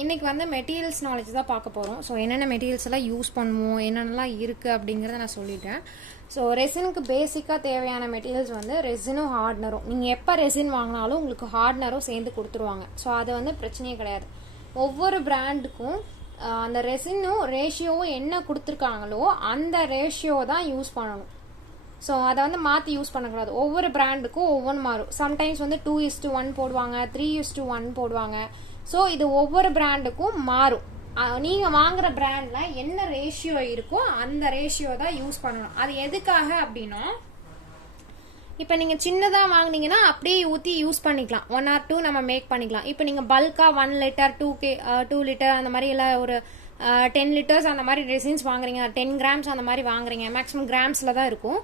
இன்றைக்கி வந்து materials knowledge தான் பார்க்க போகிறோம். ஸோ என்னென்ன மெட்டீரியல்ஸ் எல்லாம் யூஸ் பண்ணுவோம், என்னென்னலாம் இருக்குது அப்படிங்கிறத நான் சொல்லிட்டேன். ஸோ ரெசினுக்கு பேசிக்காக தேவையான மெட்டீரியல்ஸ் வந்து ரெசினும் ஹார்ட்னரும். நீங்கள் எப்போ ரெசின் வாங்கினாலும் உங்களுக்கு ஹார்ட்னரும் சேர்ந்து கொடுத்துருவாங்க. ஸோ அது வந்து பிரச்சனையே கிடையாது. ஒவ்வொரு பிராண்டுக்கும் அந்த ரெசினும் ரேஷியோவும் என்ன கொடுத்துருக்காங்களோ அந்த ரேஷியோ தான் யூஸ் பண்ணணும். ஸோ அதை வந்து மாற்றி யூஸ் பண்ணக்கூடாது. ஒவ்வொரு பிராண்டுக்கும் ஒவ்வொன்று மாறும். சம்டைம்ஸ் வந்து 2:1 போடுவாங்க, 3:1 போடுவாங்க. ஸோ இது ஒவ்வொரு பிராண்டுக்கும் மாறும். நீங்கள் வாங்குற பிராண்டில் என்ன ரேஷியோ இருக்கோ அந்த ரேஷியோ தான் யூஸ் பண்ணணும். அது எதுக்காக அப்படின்னா, இப்போ நீங்கள் சின்னதாக வாங்கினீங்கன்னா அப்படியே ஊற்றி யூஸ் பண்ணிக்கலாம். 1 or 2 நம்ம மேக் பண்ணிக்கலாம். இப்போ நீங்கள் பல்காக 1 லிட்டர் 2 லிட்டர் அந்த மாதிரி இல்லை ஒரு 10 லிட்டர்ஸ் அந்த மாதிரி ரெசின்ஸ் வாங்குறீங்க, 10 கிராம்ஸ் அந்த மாதிரி வாங்குறீங்க, மேக்ஸிமம் கிராம்ஸில் தான் இருக்கும்.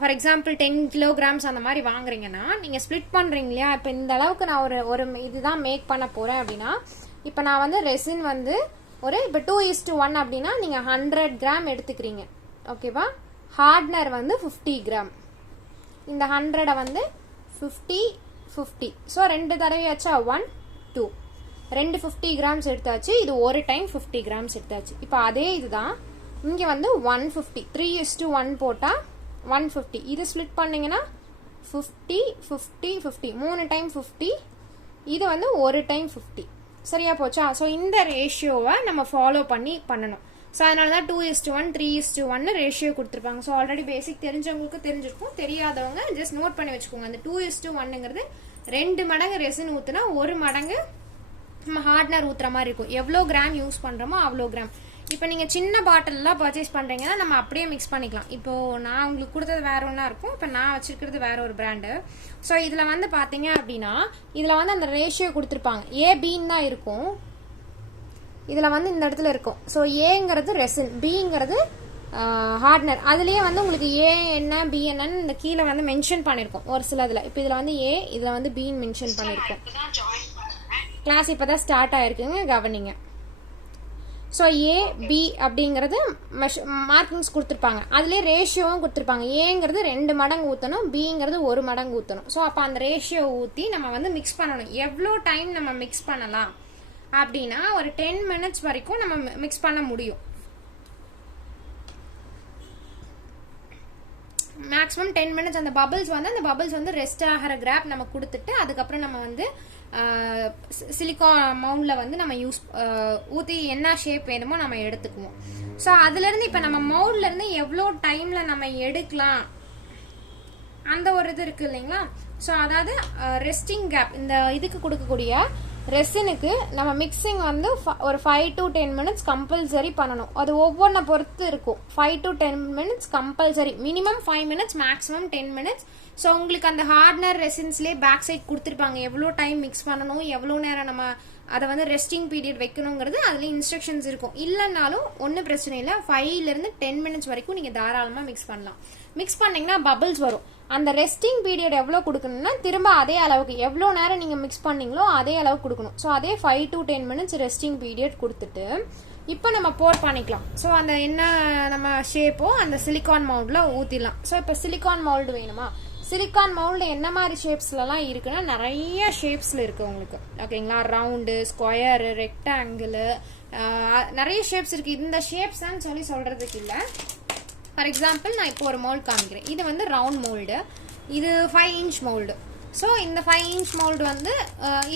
ஃபார் எக்ஸாம்பிள் 10 கிலோகிராம்ஸ் அந்த மாதிரி வாங்குறீங்கன்னா நீங்கள் ஸ்ப்ளிட் பண்ணுறீங்க இல்லையா? இப்போ இந்த அளவுக்கு நான் ஒரு இதுதான் மேக் பண்ண போகிறேன் அப்படின்னா, இப்போ நான் வந்து ரெசின் வந்து இப்போ 2:1 அப்படின்னா நீங்கள் 100 கிராம் எடுத்துக்கிறீங்க. ஓகேவா? ஹார்ட்னர் வந்து 50 கிராம். இந்த 100 வந்து 50. ஸோ 2 தடவையாச்சா 1 2 2 50 கிராம்ஸ் எடுத்தாச்சு. இது ஒரு டைம் 50 கிராம்ஸ் எடுத்தாச்சு. இப்போ அதே இதுதான் இங்கே வந்து 150 3:1 போட்டால் 150. இது ஸ்ப்ளிட் பண்ணிங்கன்னா 50 50 50 3 டைம் 50. இது வந்து ஒரு டைம் 50. சரியா போச்சா? ஸோ இந்த ரேஷியோவை நம்ம ஃபாலோ பண்ணணும். ஸோ அதனால தான் 2:1 3:1 ரேஷியோ கொடுத்துருப்பாங்க. ஸோ ஆல்ரெடி பேசிக் தெரிஞ்சவங்களுக்கு தெரிஞ்சிருக்கும், தெரியாதவங்க ஜஸ்ட் நோட் பண்ணி வச்சுக்கோங்க. அந்த 2:1ங்கிறது 2 மடங்கு ரெசின் ஊற்றுனா 1 மடங்கு நம்ம ஹார்ட்னர் ஊற்றுற மாதிரி இருக்கும். எவ்வளோ கிராம் யூஸ் பண்ணுறோமோ அவ்வளோ கிராம். இப்போ நீங்கள் சின்ன பாட்டிலெலாம் பர்ச்சேஸ் பண்ணுறீங்கன்னா நம்ம அப்படியே மிக்ஸ் பண்ணிக்கலாம். இப்போது நான் உங்களுக்கு கொடுத்தது வேற ஒன்றா இருக்கும், இப்போ நான் வச்சுருக்கிறது வேற ஒரு பிராண்டு. ஸோ இதில் வந்து பார்த்தீங்க அப்படின்னா இதில் வந்து அந்த ரேஷியோ கொடுத்துருப்பாங்க. ஏபின்னு தான் இருக்கும். இதில் வந்து இந்த இடத்துல இருக்கும். ஸோ ஏங்கிறது ரெசின், பிங்கிறது ஹார்ட்னர். அதுலேயே வந்து உங்களுக்கு ஏ என்ன பி என்னன்னு இந்த கீழே வந்து மென்ஷன் பண்ணியிருக்கோம் ஒரு சில இதில். இப்போ இதில் வந்து ஏ, இதில் வந்து பின்னு மென்ஷன் பண்ணியிருக்கோம். கிளாஸ் இப்போ தான் ஸ்டார்ட் ஆகிருக்குங்க, கவனிங்க. ஸோ ஏ பி அப்படிங்கிறது மார்க்கிங்ஸ் கொடுத்துருப்பாங்க. அதுலேயே ரேஷியோவும் கொடுத்துருப்பாங்க. ஏங்கிறது 2 மடங்கு ஊற்றணும், பிங்கிறது 1 மடங்கு ஊற்றணும். ஸோ அப்போ அந்த ரேஷியோ ஊற்றி நம்ம வந்து மிக்ஸ் பண்ணணும். எவ்வளோ டைம் நம்ம மிக்ஸ் பண்ணலாம் அப்படின்னா ஒரு 10 மினிட்ஸ் வரைக்கும் நம்ம மிக்ஸ் பண்ண முடியும். Maximum 10 minutes. அந்த பபிள்ஸ் வந்து ரெஸ்ட் ஆகிற கிராப் நம்ம கொடுத்துட்டு அதுக்கப்புறம் நம்ம வந்து சிலிக்கான் மவுண்டில் வந்து நம்ம ஊற்றி என்ன ஷேப் வேணுமோ நம்ம எடுத்துக்குவோம். ஸோ அதுலேருந்து இப்போ நம்ம மவுண்ட்லேருந்து எவ்வளோ டைமில் நம்ம எடுக்கலாம் அந்த ஒரு இது இருக்குது இல்லைங்களா? ஸோ அதாவது ரெஸ்டிங் கேப் இந்த இதுக்கு கொடுக்கக்கூடிய ரெசினுக்கு நம்ம மிக்சிங் வந்து ஒரு 5 to 10 மினிட்ஸ் கம்பல்சரி பண்ணணும். அது ஒவ்வொன்றை பொறுத்து இருக்கும். 5 to 10 minutes compulsory. Minimum 5 minutes, maximum 10 minutes. So உங்களுக்கு அந்த ஹார்ட்னர் ரெசின்ஸ்லேயே பேக் சைட் கொடுத்துருப்பாங்க எவ்வளோ டைம் மிக்ஸ் பண்ணணும், எவ்வளோ நேரம் நம்ம அதை வந்து ரெஸ்டிங் பீரியட் வைக்கணுங்கிறது அதில் இன்ஸ்ட்ரக்ஷன்ஸ் இருக்கும். இல்லைனாலும் ஒன்றும் பிரச்சனை இல்லை. 5 to 10 மினிட்ஸ் வரைக்கும் நீங்கள் தாராளமாக மிக்ஸ் பண்ணலாம். மிக்ஸ் பண்ணிங்கன்னா பபிள்ஸ் வரும். அந்த ரெஸ்டிங் பீரியட் எவ்வளோ கொடுக்கணும்னா திரும்ப அதே அளவுக்கு எவ்வளோ நேரம் நீங்கள் மிக்ஸ் பண்ணீங்களோ அதே அளவுக்கு கொடுக்கணும். ஸோ அதே 5 to 10 மினிட்ஸ் ரெஸ்டிங் பீரியட் கொடுத்துட்டு இப்போ நம்ம போர் பண்ணிக்கலாம். ஸோ அந்த என்ன நம்ம ஷேப்போ அந்த சிலிக்கான் மவுல்டில் ஊற்றிடலாம். ஸோ இப்போ சிலிக்கான் மவுல்டு வேணுமா? சிலிக்கான் மவுல்டு என்ன மாதிரி ஷேப்ஸ்லலாம் இருக்குன்னா நிறைய ஷேப்ஸில் இருக்குது உங்களுக்கு. ஓகேங்களா? ரவுண்டு, ஸ்கொயரு, ரெக்டாங்கிள், நிறைய ஷேப்ஸ் இருக்குது. இந்த ஷேப்ஸ் தான் சொல்கிறதுக்கு இல்லை. ஃபார் எக்ஸாம்பிள் நான் இப்போ ஒரு மோல்டு காமிக்கிறேன். இது வந்து ரவுண்ட் மோல்டு, இது 5 inch மோல்டு. ஸோ இந்த 5 inch மோல்டு வந்து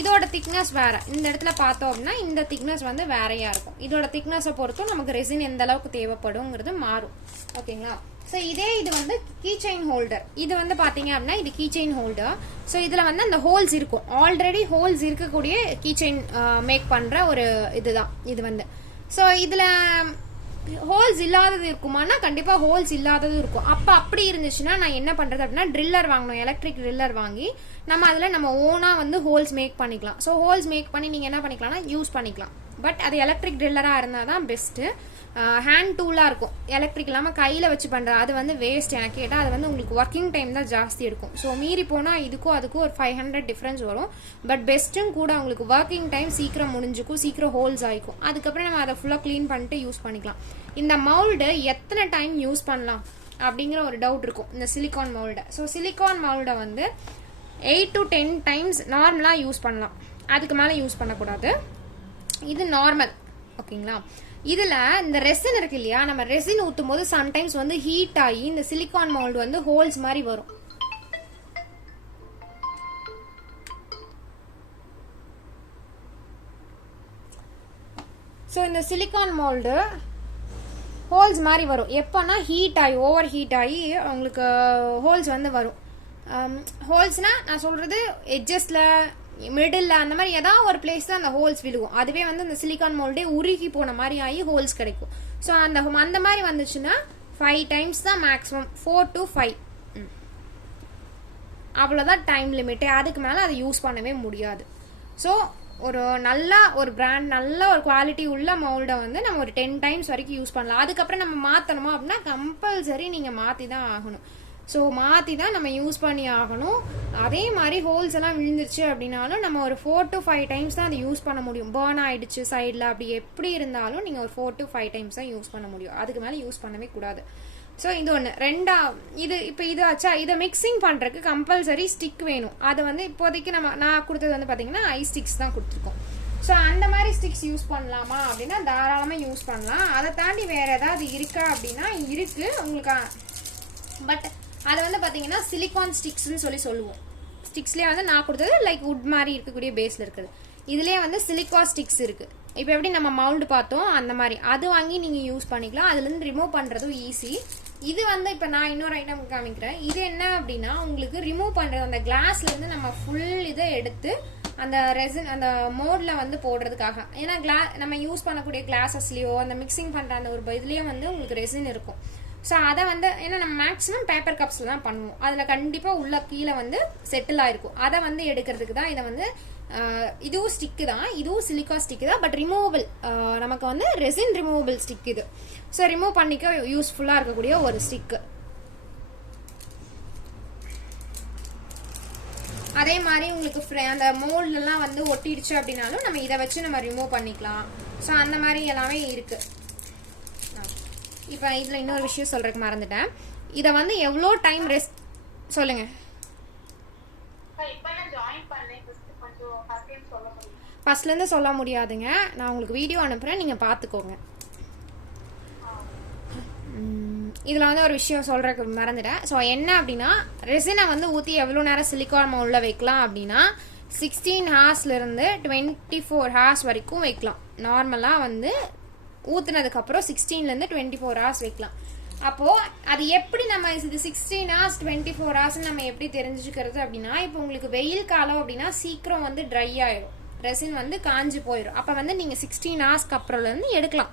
இதோட திக்னஸ் வேறு. இந்த இடத்துல பார்த்தோம் அப்படின்னா இந்த திக்னஸ் வந்து வேறையாக இருக்கும். இதோட திக்னஸை பொறுத்தும் நமக்கு ரெசின் எந்த அளவுக்கு தேவைப்படுங்கிறது மாறும். ஓகேங்களா? ஸோ இது வந்து கீ செயின் ஹோல்டர். இது வந்து பார்த்தீங்க அப்படின்னா இது கீ செயின் ஹோல்டர். ஸோ இதில் வந்து அந்த ஹோல்ஸ் இருக்கும். ஆல்ரெடி ஹோல்ஸ் இருக்கக்கூடிய கீ செயின் மேக் பண்ணுற ஒரு இதுதான் இது வந்து. ஸோ இதில் ஹோல்ஸ் இல்லாதது இருக்குமானா கண்டிப்பாக ஹோல்ஸ் இல்லாதது இருக்கும். அப்போ அப்படி இருந்துச்சுன்னா நான் என்ன பண்ணுறது அப்படின்னா ட்ரில்லர் வாங்கணும். எலக்ட்ரிக் ட்ரில்லர் வாங்கி நம்ம அதில் நம்ம ஓனாக வந்து ஹோல்ஸ் மேக் பண்ணிக்கலாம். ஸோ ஹோல்ஸ் மேக் பண்ணி நீங்கள் என்ன பண்ணிக்கலாம்னா யூஸ் பண்ணிக்கலாம். பட் அது எலக்ட்ரிக் ட்ரில்லராக இருந்தால் தான் பெஸ்ட்டு. ஹேண்ட் டூலாக இருக்கும். எலக்ட்ரிக் இல்லாமல் கையில் வச்சு பண்ணுற அது வந்து வேஸ்ட். எனக்கு கேட்டால் அது வந்து உங்களுக்கு ஒர்க்கிங் டைம் தான் ஜாஸ்தி இருக்கும். ஸோ மீறி போனால் இதுக்கும் அதுக்கும் ஒரு 500 டிஃப்ரென்ஸ் வரும். பட் பெஸ்ட்டும் கூட உங்களுக்கு ஒர்க்கிங் டைம் சீக்கிரம் முடிஞ்சுக்கும், சீக்கிரம் ஹோல்ஸ் ஆகிக்கும். அதுக்கப்புறம் நம்ம அதை ஃபுல்லாக க்ளீன் பண்ணிட்டு யூஸ் பண்ணிக்கலாம். இந்த மவுல்டு எத்தனை டைம் யூஸ் பண்ணலாம் அப்படிங்கிற ஒரு டவுட் இருக்கும் இந்த சிலிக்கான் மவுல்டை. ஸோ சிலிக்கான் மவுல்டை வந்து 8 to 10 டைம்ஸ் நார்மலாக யூஸ் பண்ணலாம். அதுக்கு மேலே யூஸ் பண்ணக்கூடாது. இது நார்மல். ஓகேங்களா? இதுல இந்த ரெசின் இருக்கு இல்லையா, நம்ம ரெசின் ஊத்தும் போது சம்டைம்ஸ் வந்து ஹீட் ஆகி இந்த சிலிகான் மோல்டு வந்து ஹோல்ஸ் மாதிரி வரும். ஸோ இந்த சிலிகான் மோல்டு ஹோல்ஸ் மாதிரி வரும். எப்போனா ஹீட் ஆகி ஓவர் ஹீட் ஆகி உங்களுக்கு ஹோல்ஸ் வந்து வரும். ஹோல்ஸ்னால் நான் சொல்கிறது எட்ஜஸில் மிடில் அந்த மாதிரி ஏதாவது ஒரு பிளேஸ் தான் அந்த ஹோல்ஸ் விழுகும். அதுவே வந்து அந்த சிலிகான் மோல்டே உருகி போன மாதிரி ஆகி ஹோல்ஸ் கிடைக்கும். ஸோ அந்த மாதிரி வந்துச்சுன்னா 5 டைம்ஸ் தான் மேக்ஸிமம், 4 to 5 அவ்வளோதான் டைம் லிமிட்டே. அதுக்கு மேலே அதை யூஸ் பண்ணவே முடியாது. ஸோ ஒரு பிராண்ட் நல்ல ஒரு குவாலிட்டி உள்ள மோல்டை வந்து நம்ம ஒரு 10 டைம்ஸ் வரைக்கும் யூஸ் பண்ணலாம். அதுக்கப்புறம் நம்ம மாற்றணுமா அப்படின்னா கம்பல்சரி நீங்கள் மாற்றி தான் ஆகணும். ஸோ மாற்றி தான் நம்ம யூஸ் பண்ணி ஆகணும். அதே மாதிரி ஹோல்ஸ் எல்லாம் விழுந்துருச்சு அப்படின்னாலும் நம்ம ஒரு 4 to 5 டைம்ஸ் தான் அதை யூஸ் பண்ண முடியும். பர்ன் ஆயிடுச்சு சைடில் அப்படி எப்படி இருந்தாலும் நீங்கள் ஒரு 4 to 5 டைம்ஸ் தான் யூஸ் பண்ண முடியும். அதுக்கு மேலே யூஸ் பண்ணவே கூடாது. ஸோ இது ஒன்று. இப்போ இது ஆச்சா, இதை மிக்சிங் பண்ணுறதுக்கு கம்பல்சரி ஸ்டிக் வேணும். அதை வந்து இப்போதைக்கு நான் கொடுத்தது வந்து பார்த்தீங்கன்னா ஐ ஸ்டிக்ஸ் தான் கொடுத்துருக்கோம். ஸோ அந்த மாதிரி ஸ்டிக்ஸ் யூஸ் பண்ணலாமா அப்படின்னா தாராளமாக யூஸ் பண்ணலாம். அதை தாண்டி வேறு ஏதாவது இருக்கா அப்படின்னா இருக்குது உங்களுக்கு. பட் அதை வந்து பார்த்தீங்கன்னா சிலிகான் ஸ்டிக்ஸ்ன்னு சொல்லுவோம். ஸ்டிக்ஸ்லேயே வந்து நான் கொடுத்தது லைக் வுட் மாதிரி இருக்கக்கூடிய பேஸில் இருக்குது. இதுலேயே வந்து சிலிகா ஸ்டிக்ஸ் இருக்குது. இப்போ எப்படி நம்ம மவுல்டு பார்த்தோம் அந்த மாதிரி அது வாங்கி நீங்கள் யூஸ் பண்ணிக்கலாம். அதுலேருந்து ரிமூவ் பண்ணுறதும் ஈஸி. இது வந்து இப்போ நான் இன்னொரு ஐட்டம் காமிக்கிறேன். இது என்ன அப்படின்னா உங்களுக்கு ரிமூவ் பண்ணுறது அந்த கிளாஸ்லேருந்து நம்ம ஃபுல் இதை எடுத்து அந்த ரெசின் அந்த மோடில் வந்து போடுறதுக்காக. ஏன்னா நம்ம யூஸ் பண்ணக்கூடிய கிளாஸஸ்லேயோ அந்த மிக்சிங் பண்ணுற அந்த ஒரு இதுலேயே வந்து உங்களுக்கு ரெசின் இருக்கும். ஸோ அதை வந்து ஏன்னா நம்ம மேக்ஸிமம் பேப்பர் கப்ஸில் தான் பண்ணுவோம். அதில் கண்டிப்பாக உள்ள கீழே வந்து செட்டில் ஆயிருக்கும். அதை வந்து எடுக்கிறதுக்கு தான் இதை வந்து இதுவும் ஸ்டிக்கு தான், இதுவும் சிலிகா ஸ்டிக்கு தான். பட் ரிமூவபிள், நமக்கு வந்து ரெசின் ரிமூவபிள் ஸ்டிக் இது. ஸோ ரிமூவ் பண்ணிக்க யூஸ்ஃபுல்லாக இருக்கக்கூடிய ஒரு ஸ்டிக்கு. அதே மாதிரி உங்களுக்கு அந்த மோல்டெல்லாம் வந்து ஒட்டிடுச்சு அப்படின்னாலும் நம்ம இதை வச்சு நம்ம ரிமூவ் பண்ணிக்கலாம். ஸோ அந்த மாதிரி எல்லாமே இருக்கு. இப்போ இதில் இன்னொரு விஷயம் சொல்றதுக்கு மறந்துட்டேன். இதை வந்து எவ்வளோ டைம் ரெஸ்ட் சொல்லுங்க. ஃபர்ஸ்ட்லேருந்து சொல்ல முடியாதுங்க. நான் உங்களுக்கு வீடியோ அனுப்புகிறேன், நீங்கள் பார்த்துக்கோங்க. இதில் வந்து ஒரு விஷயம் சொல்கிறதுக்கு மறந்துட்டேன். ஸோ என்ன அப்படின்னா ரெசினை வந்து ஊற்றி எவ்வளோ நேரம் சிலிகான் மோல்டில் வைக்கலாம் அப்படின்னா 16 ஹார்ஸ்லேருந்து 24 ஹார்ஸ் வரைக்கும் வைக்கலாம். நார்மலாக வந்து ஊற்றுனதுக்கப்புறம் 16லேருந்து 24 ஹார்ஸ் வைக்கலாம். அப்போது அது எப்படி நம்ம இது 16 ஹார்ஸ் 24 ஹார்ஸ் நம்ம எப்படி தெரிஞ்சுக்கிறது அப்படின்னா, இப்போ உங்களுக்கு வெயில் காலம் அப்படின்னா சீக்கிரம் வந்து ட்ரை ஆயிடும், ரெசின் வந்து காஞ்சி போயிடும். அப்போ வந்து நீங்கள் 16 ஹார்ஸ்க்கு அப்புறம்லேருந்து எடுக்கலாம்,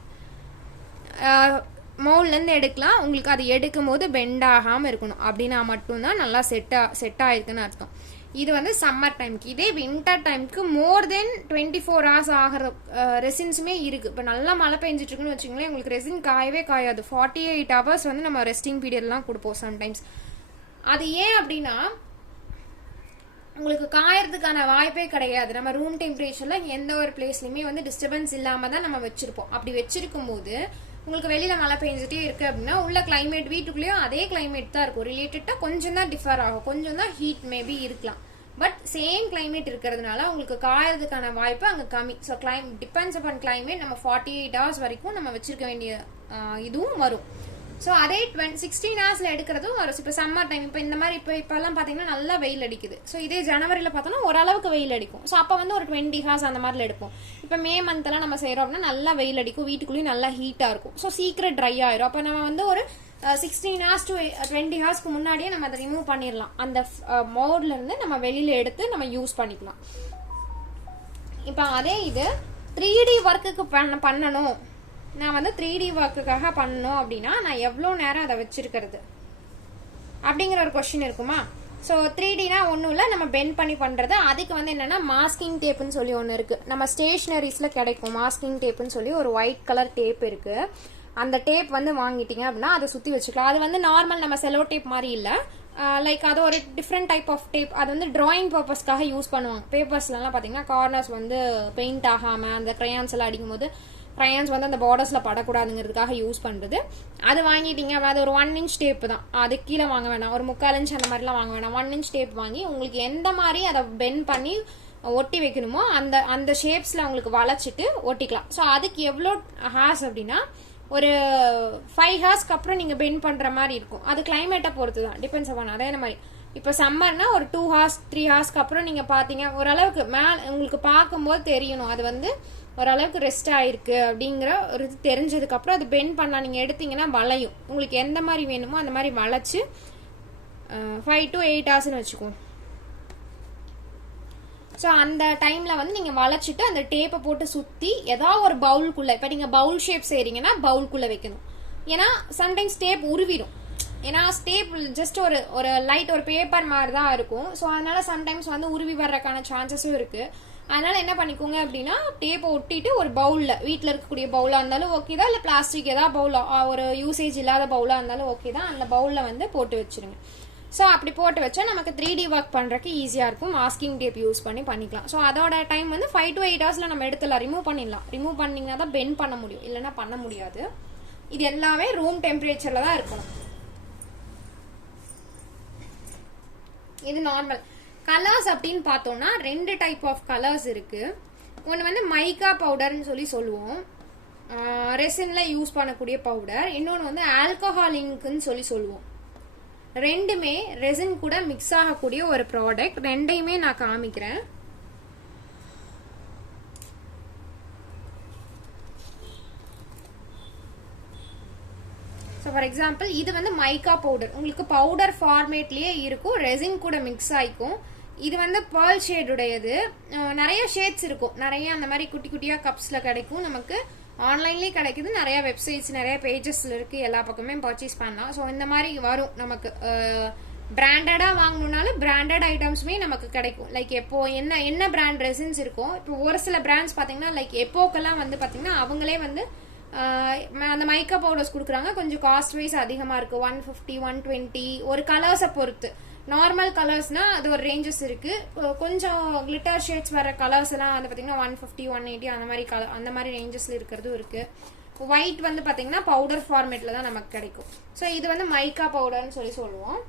மோல்ட்லேருந்து எடுக்கலாம். உங்களுக்கு அது எடுக்கும் போது பெண்ட் ஆகாமல் இருக்கணும். அப்படின்னா மட்டும்தான் நல்லா செட் ஆயிருக்குன்னு அர்த்தம். இது வந்து சம்மர் டைமுக்கு. இதே வின்டர் டைமுக்கு மோர் தென் 24 ஹார்ஸ் ஆகிற ரெசின்ஸுமே இருக்குது. இப்போ நல்லா மழை பெஞ்சிட்டு இருக்குன்னு வச்சுக்கோங்களேன், உங்களுக்கு ரெசின் காயவே காயாது. 48 ஹவர்ஸ் வந்து நம்ம ரெஸ்டிங் பீரியட்லாம் கொடுப்போம் சம்டைம்ஸ். அது ஏன் அப்படின்னா உங்களுக்கு காயறதுக்கான வாய்ப்பே கிடையாது. நம்ம ரூம் டெம்பரேச்சரில் எந்த ஒரு பிளேஸ்லையுமே வந்து டிஸ்டர்பன்ஸ் இல்லாமல் தான் நம்ம வச்சுருப்போம். அப்படி வச்சிருக்கும் போது உங்களுக்கு வெளியில் மழை பெஞ்சிட்டே இருக்குது அப்படின்னா உள்ள கிளைமேட் வீட்டுக்குள்ளேயும் அதே கிளைமேட் தான் இருக்கும். ரிலேட்டடாக கொஞ்சம் தான் டிஃபர் ஆகும், கொஞ்சம் தான் ஹீட் மேபி இருக்கலாம். பட் சேம் கிளைமேட் இருக்கிறதுனால உங்களுக்கு காயறதுக்கான வாய்ப்பு அங்கே கம்மி. So depends upon climate. நம்ம 48 ஹவர்ஸ் வரைக்கும் நம்ம வச்சிருக்க வேண்டிய இதுவும் வரும். ஸோ அதே 16 ஹவர்ஸில் எடுக்கிறதும் வரும். இப்போ சம்மர் டைம், இப்போ இந்த மாதிரி இப்போல்லாம் பார்த்தீங்கன்னா நல்லா வெயில் அடிக்குது. ஸோ இதே ஜனவரியில் பார்த்தோன்னா ஓரளவுக்கு வெயில் அடிக்கும். ஸோ அப்போ வந்து ஒரு 20 ஹவர்ஸ் அந்த மாதிரில எடுப்போம். இப்போ மே மந்த்லாம் நம்ம செய்கிறோம் அப்படின்னா நல்லா வெயில் அடிக்கும், வீட்டுக்குள்ளேயும் நல்லா ஹீட்டாக இருக்கும். ஸோ சீக்கிரம் ட்ரை ஆயிரும். அப்போ நம்ம வந்து ஒரு 16 ஹவர்ஸ் to 20 ஹவர்ஸ்க்கு முன்னாடியே நம்ம அதை ரிமூவ் பண்ணிடலாம். அந்த மோட்லேருந்து நம்ம வெளியில் எடுத்து நம்ம யூஸ் பண்ணிக்கலாம். இப்போ அதே இது 3D ஒர்க்குக்கு பண்ணணும், நான் வந்து 3D ஒர்க்குக்காக பண்ணணும் அப்படின்னா நான் எவ்வளோ நேரம் அதை வச்சிருக்கிறது அப்படிங்கிற ஒரு கொஸ்டின் இருக்குமா? ஸோ 3Dனா ஒன்றும் இல்லை, நம்ம பெண்ட் பண்ணி பண்ணுறது. அதுக்கு வந்து என்னென்னா மாஸ்கிங் டேப்புன்னு சொல்லி ஒன்று இருக்குது. நம்ம ஸ்டேஷ்னரிஸில் கிடைக்கும் மாஸ்கிங் டேப்புன்னு சொல்லி ஒரு ஒயிட் கலர் டேப் இருக்குது. அந்த டேப் வந்து வாங்கிட்டீங்க அப்படின்னா அதை சுற்றி வச்சுக்கலாம். அது வந்து நார்மல் நம்ம செலோ டேப் மாதிரி இல்லை, லைக் அது ஒரு டிஃப்ரெண்ட் டைப் ஆஃப் டேப். அது வந்து ட்ராயிங் பர்பஸ்க்காக யூஸ் பண்ணுவாங்க. பேப்பர்ஸ்லாம் பார்த்தீங்கன்னா கார்னர்ஸ் வந்து பெயிண்ட் ஆகாமல் அந்த க்ரையான்ஸ் எல்லாம் அடிக்கும் போது க்ரையான்ஸ் வந்து அந்த பார்டர்ஸில் படக்கூடாதுங்கிறதுக்காக யூஸ் பண்ணுறது. அது வாங்கிட்டீங்க, அது ஒரு 1 inch டேப் தான். அது கீழே வாங்க வேணாம், ஒரு 3/4 inch அந்த மாதிரிலாம் வாங்க வேணாம். 1 inch டேப் வாங்கி உங்களுக்கு எந்த மாதிரி அதை பெண்ட் பண்ணி ஒட்டி வைக்கணுமோ அந்த அந்த ஷேப்ஸில் உங்களுக்கு வளைச்சிட்டு ஒட்டிக்கலாம். ஸோ அதுக்கு எவ்வளோ ஹார்ஸ் அப்படின்னா ஒரு 5 ஹார்ஸ்க்கு அப்புறம் நீங்கள் பெண்ட் பண்ணுற மாதிரி இருக்கும். அது கிளைமேட்டை பொறுத்து தான் டிபெண்ட்ஸ் ஆகும். அதே மாதிரி இப்போ சம்மர்னா ஒரு 2 ஹார்ஸ் 3 ஹார்ஸ்க்கு அப்புறம் நீங்கள் பார்த்தீங்க ஓரளவுக்கு உங்களுக்கு பார்க்கும்போது தெரியணும் அது வந்து ஓரளவுக்கு ரெஸ்ட் ஆயிருக்கு அப்படிங்கிற ஒரு இது தெரிஞ்சதுக்கப்புறம் அது பெண்ட் பண்ணலாம். நீங்கள் எடுத்தீங்கன்னா வளையும். உங்களுக்கு எந்த மாதிரி வேணுமோ அந்த மாதிரி வளைச்சு 5 to 8 ஹார்ஸ்ன்னு வச்சுக்கோங்க. ஸோ அந்த டைமில் வந்து நீங்கள் வளைச்சிட்டு அந்த டேப்பை போட்டு சுற்றி ஏதாவது ஒரு பவுலுக்குள்ளே, இப்போ நீங்கள் பவுல் ஷேப் செய்கிறீங்கன்னா பவுலுக்குள்ளே வைக்கணும். ஏன்னா சம்டைம்ஸ் டேப் உருவிடும். ஏன்னா ஸ்டேப் ஜஸ்ட் ஒரு லைட் ஒரு பேப்பர் மாதிரி தான் இருக்கும். ஸோ அதனால சம்டைம்ஸ் வந்து உருவி வர்றதுக்கான சான்சஸும் இருக்குது. அதனால என்ன பண்ணிக்கோங்க அப்படின்னா டேப்பை ஒட்டிட்டு ஒரு பவுலில், வீட்டில் இருக்கக்கூடிய பவுலாக இருந்தாலும் ஓகே தான், இல்லை பிளாஸ்டிக் ஏதாவது பவுலாக ஒரு யூசேஜ் இல்லாத பவுலாக இருந்தாலும் ஓகே தான், அந்த பவுலில் வந்து போட்டு வச்சுருங்க. ஸோ அப்படி போட்டு வச்சா நமக்கு 3D ஒர்க் பண்ணுறதுக்கு ஈஸியாக இருக்கும். மாஸ்கிங் டேப் யூஸ் பண்ணிக்கலாம். ஸோ அதோட டைம் வந்து 5 to 8 ஹவர்ஸில் நம்ம எடுத்துலாம், ரிமூவ் பண்ணிடலாம். ரிமூவ் பண்ணிங்கன்னா தான் பெண்ட் பண்ண முடியும், இல்லைன்னா பண்ண முடியாது. இது எல்லாமே ரூம் டெம்பரேச்சரில் தான் இருக்கணும். இது நார்மல் கலர்ஸ் அப்படின்னு பார்த்தோம்னா 2 டைப் ஆஃப் கலர்ஸ் இருக்கு. ஒன்று வந்து மைக்கா பவுடர்னு சொல்லுவோம், ரெசின்ல யூஸ் பண்ணக்கூடிய பவுடர். இன்னொன்று வந்து ஆல்கஹால் இங்க்னு சொல்லுவோம். ரெண்டுமே ரெசின் கூட மிக்ஸ் ஆகக்கூடிய ஒரு ப்ராடக்ட். ரெண்டையுமே நான் காமிக்கிறேன். ஸோ ஃபார் எக்ஸாம்பிள் இது வந்து மைக்கா பவுடர், உங்களுக்கு பவுடர் ஃபார்மேட்லேயே இருக்கும், ரெசின் கூட மிக்ஸ் ஆகிக்கும். இது வந்து பேர்ல் ஷேடுடையது. நிறைய ஷேட்ஸ் இருக்கும், நிறைய அந்த மாதிரி குட்டி குட்டியாக கப்ஸில் கிடைக்கும். நமக்கு ஆன்லைன்லேயே கிடைக்குது, நிறைய வெப்சைட்ஸ் நிறைய பேஜஸ்ல இருக்கு, எல்லா பக்கமே பர்ச்சேஸ் பண்ணலாம். ஸோ இந்த மாதிரி வரும். நமக்கு பிராண்டடாக வாங்கணும்னாலும் பிராண்டட் ஐட்டம்ஸுமே நமக்கு கிடைக்கும். லைக் எப்போ என்ன பிராண்ட் ரெசின்ஸ் இருக்கும். இப்போ ஒரு சில பிராண்ட்ஸ் பார்த்தீங்கன்னா லைக் எப்போக்கெல்லாம் வந்து பார்த்தீங்கன்னா அவங்களே வந்து அந்த மைக்கா பவுடர்ஸ் கொடுக்குறாங்க. கொஞ்சம் காஸ்ட் வைஸ் அதிகமாக இருக்கு, 150 120 ஒரு கலர்ஸை பொறுத்து. நார்மல் கலர்ஸ்னா அது ஒரு ரேஞ்சஸ் இருக்கு. கொஞ்சம் கிளிட்டர் ஷேட்ஸ் வர கலர்ஸ் எல்லாம் வந்து பார்த்தீங்கன்னா 150 180 அந்த மாதிரி அந்த மாதிரி ரேஞ்சஸ்ல இருக்கிறதும் இருக்கு. ஒயிட் வந்து பார்த்தீங்கன்னா பவுடர் ஃபார்மேட்ல தான் நமக்கு கிடைக்கும். ஸோ இது வந்து மைக்கா பவுடர்னு சொல்லுவோம்.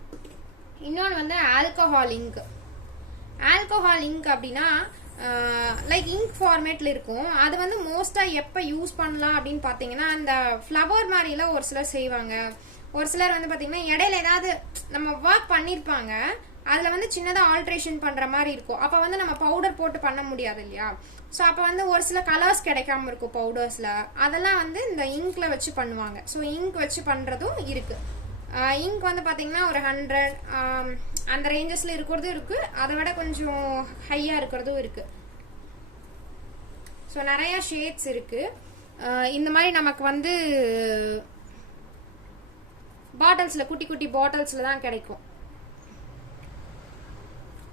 இன்னொன்று வந்து ஆல்கஹால் இங்க். ஆல்கஹால் இங்க் அப்படின்னா லைக் இங்க் ஃபார்மேட்ல இருக்கும். அது வந்து மோஸ்டா எப்போ யூஸ் பண்ணலாம் அப்படின்னு பார்த்தீங்கன்னா அந்த ஃப்ளவர் மாதிரிலாம் ஒரு சிலர் செய்வாங்க. ஒரு சிலர் வந்து பார்த்தீங்கன்னா இடையில ஏதாவது நம்ம ஒர்க் பண்ணியிருப்பாங்க, அதில் வந்து சின்னதாக ஆல்ட்ரேஷன் பண்ணுற மாதிரி இருக்கும். அப்போ வந்து நம்ம பவுடர் போட்டு பண்ண முடியாது இல்லையா. ஸோ அப்போ வந்து ஒரு சில கலர்ஸ் கிடைக்காம இருக்கும் பவுடர்ஸில், அதெல்லாம் வந்து இந்த இங்க்ல வச்சு பண்ணுவாங்க. ஸோ இங்க் வச்சு பண்ணுறதும் இருக்கு. இங்க் வந்து பார்த்தீங்கன்னா ஒரு 100 அந்த ரேஞ்சஸில் இருக்கிறதும் இருக்கு, அதை விட கொஞ்சம் ஹையாக இருக்கிறதும் இருக்கு. ஸோ நிறைய ஷேட்ஸ் இருக்கு. இந்த மாதிரி நமக்கு வந்து பாட்டில்ஸ்ல குட்டி குட்டி பாட்டில்ஸ்ல தான் கிடைக்கும்.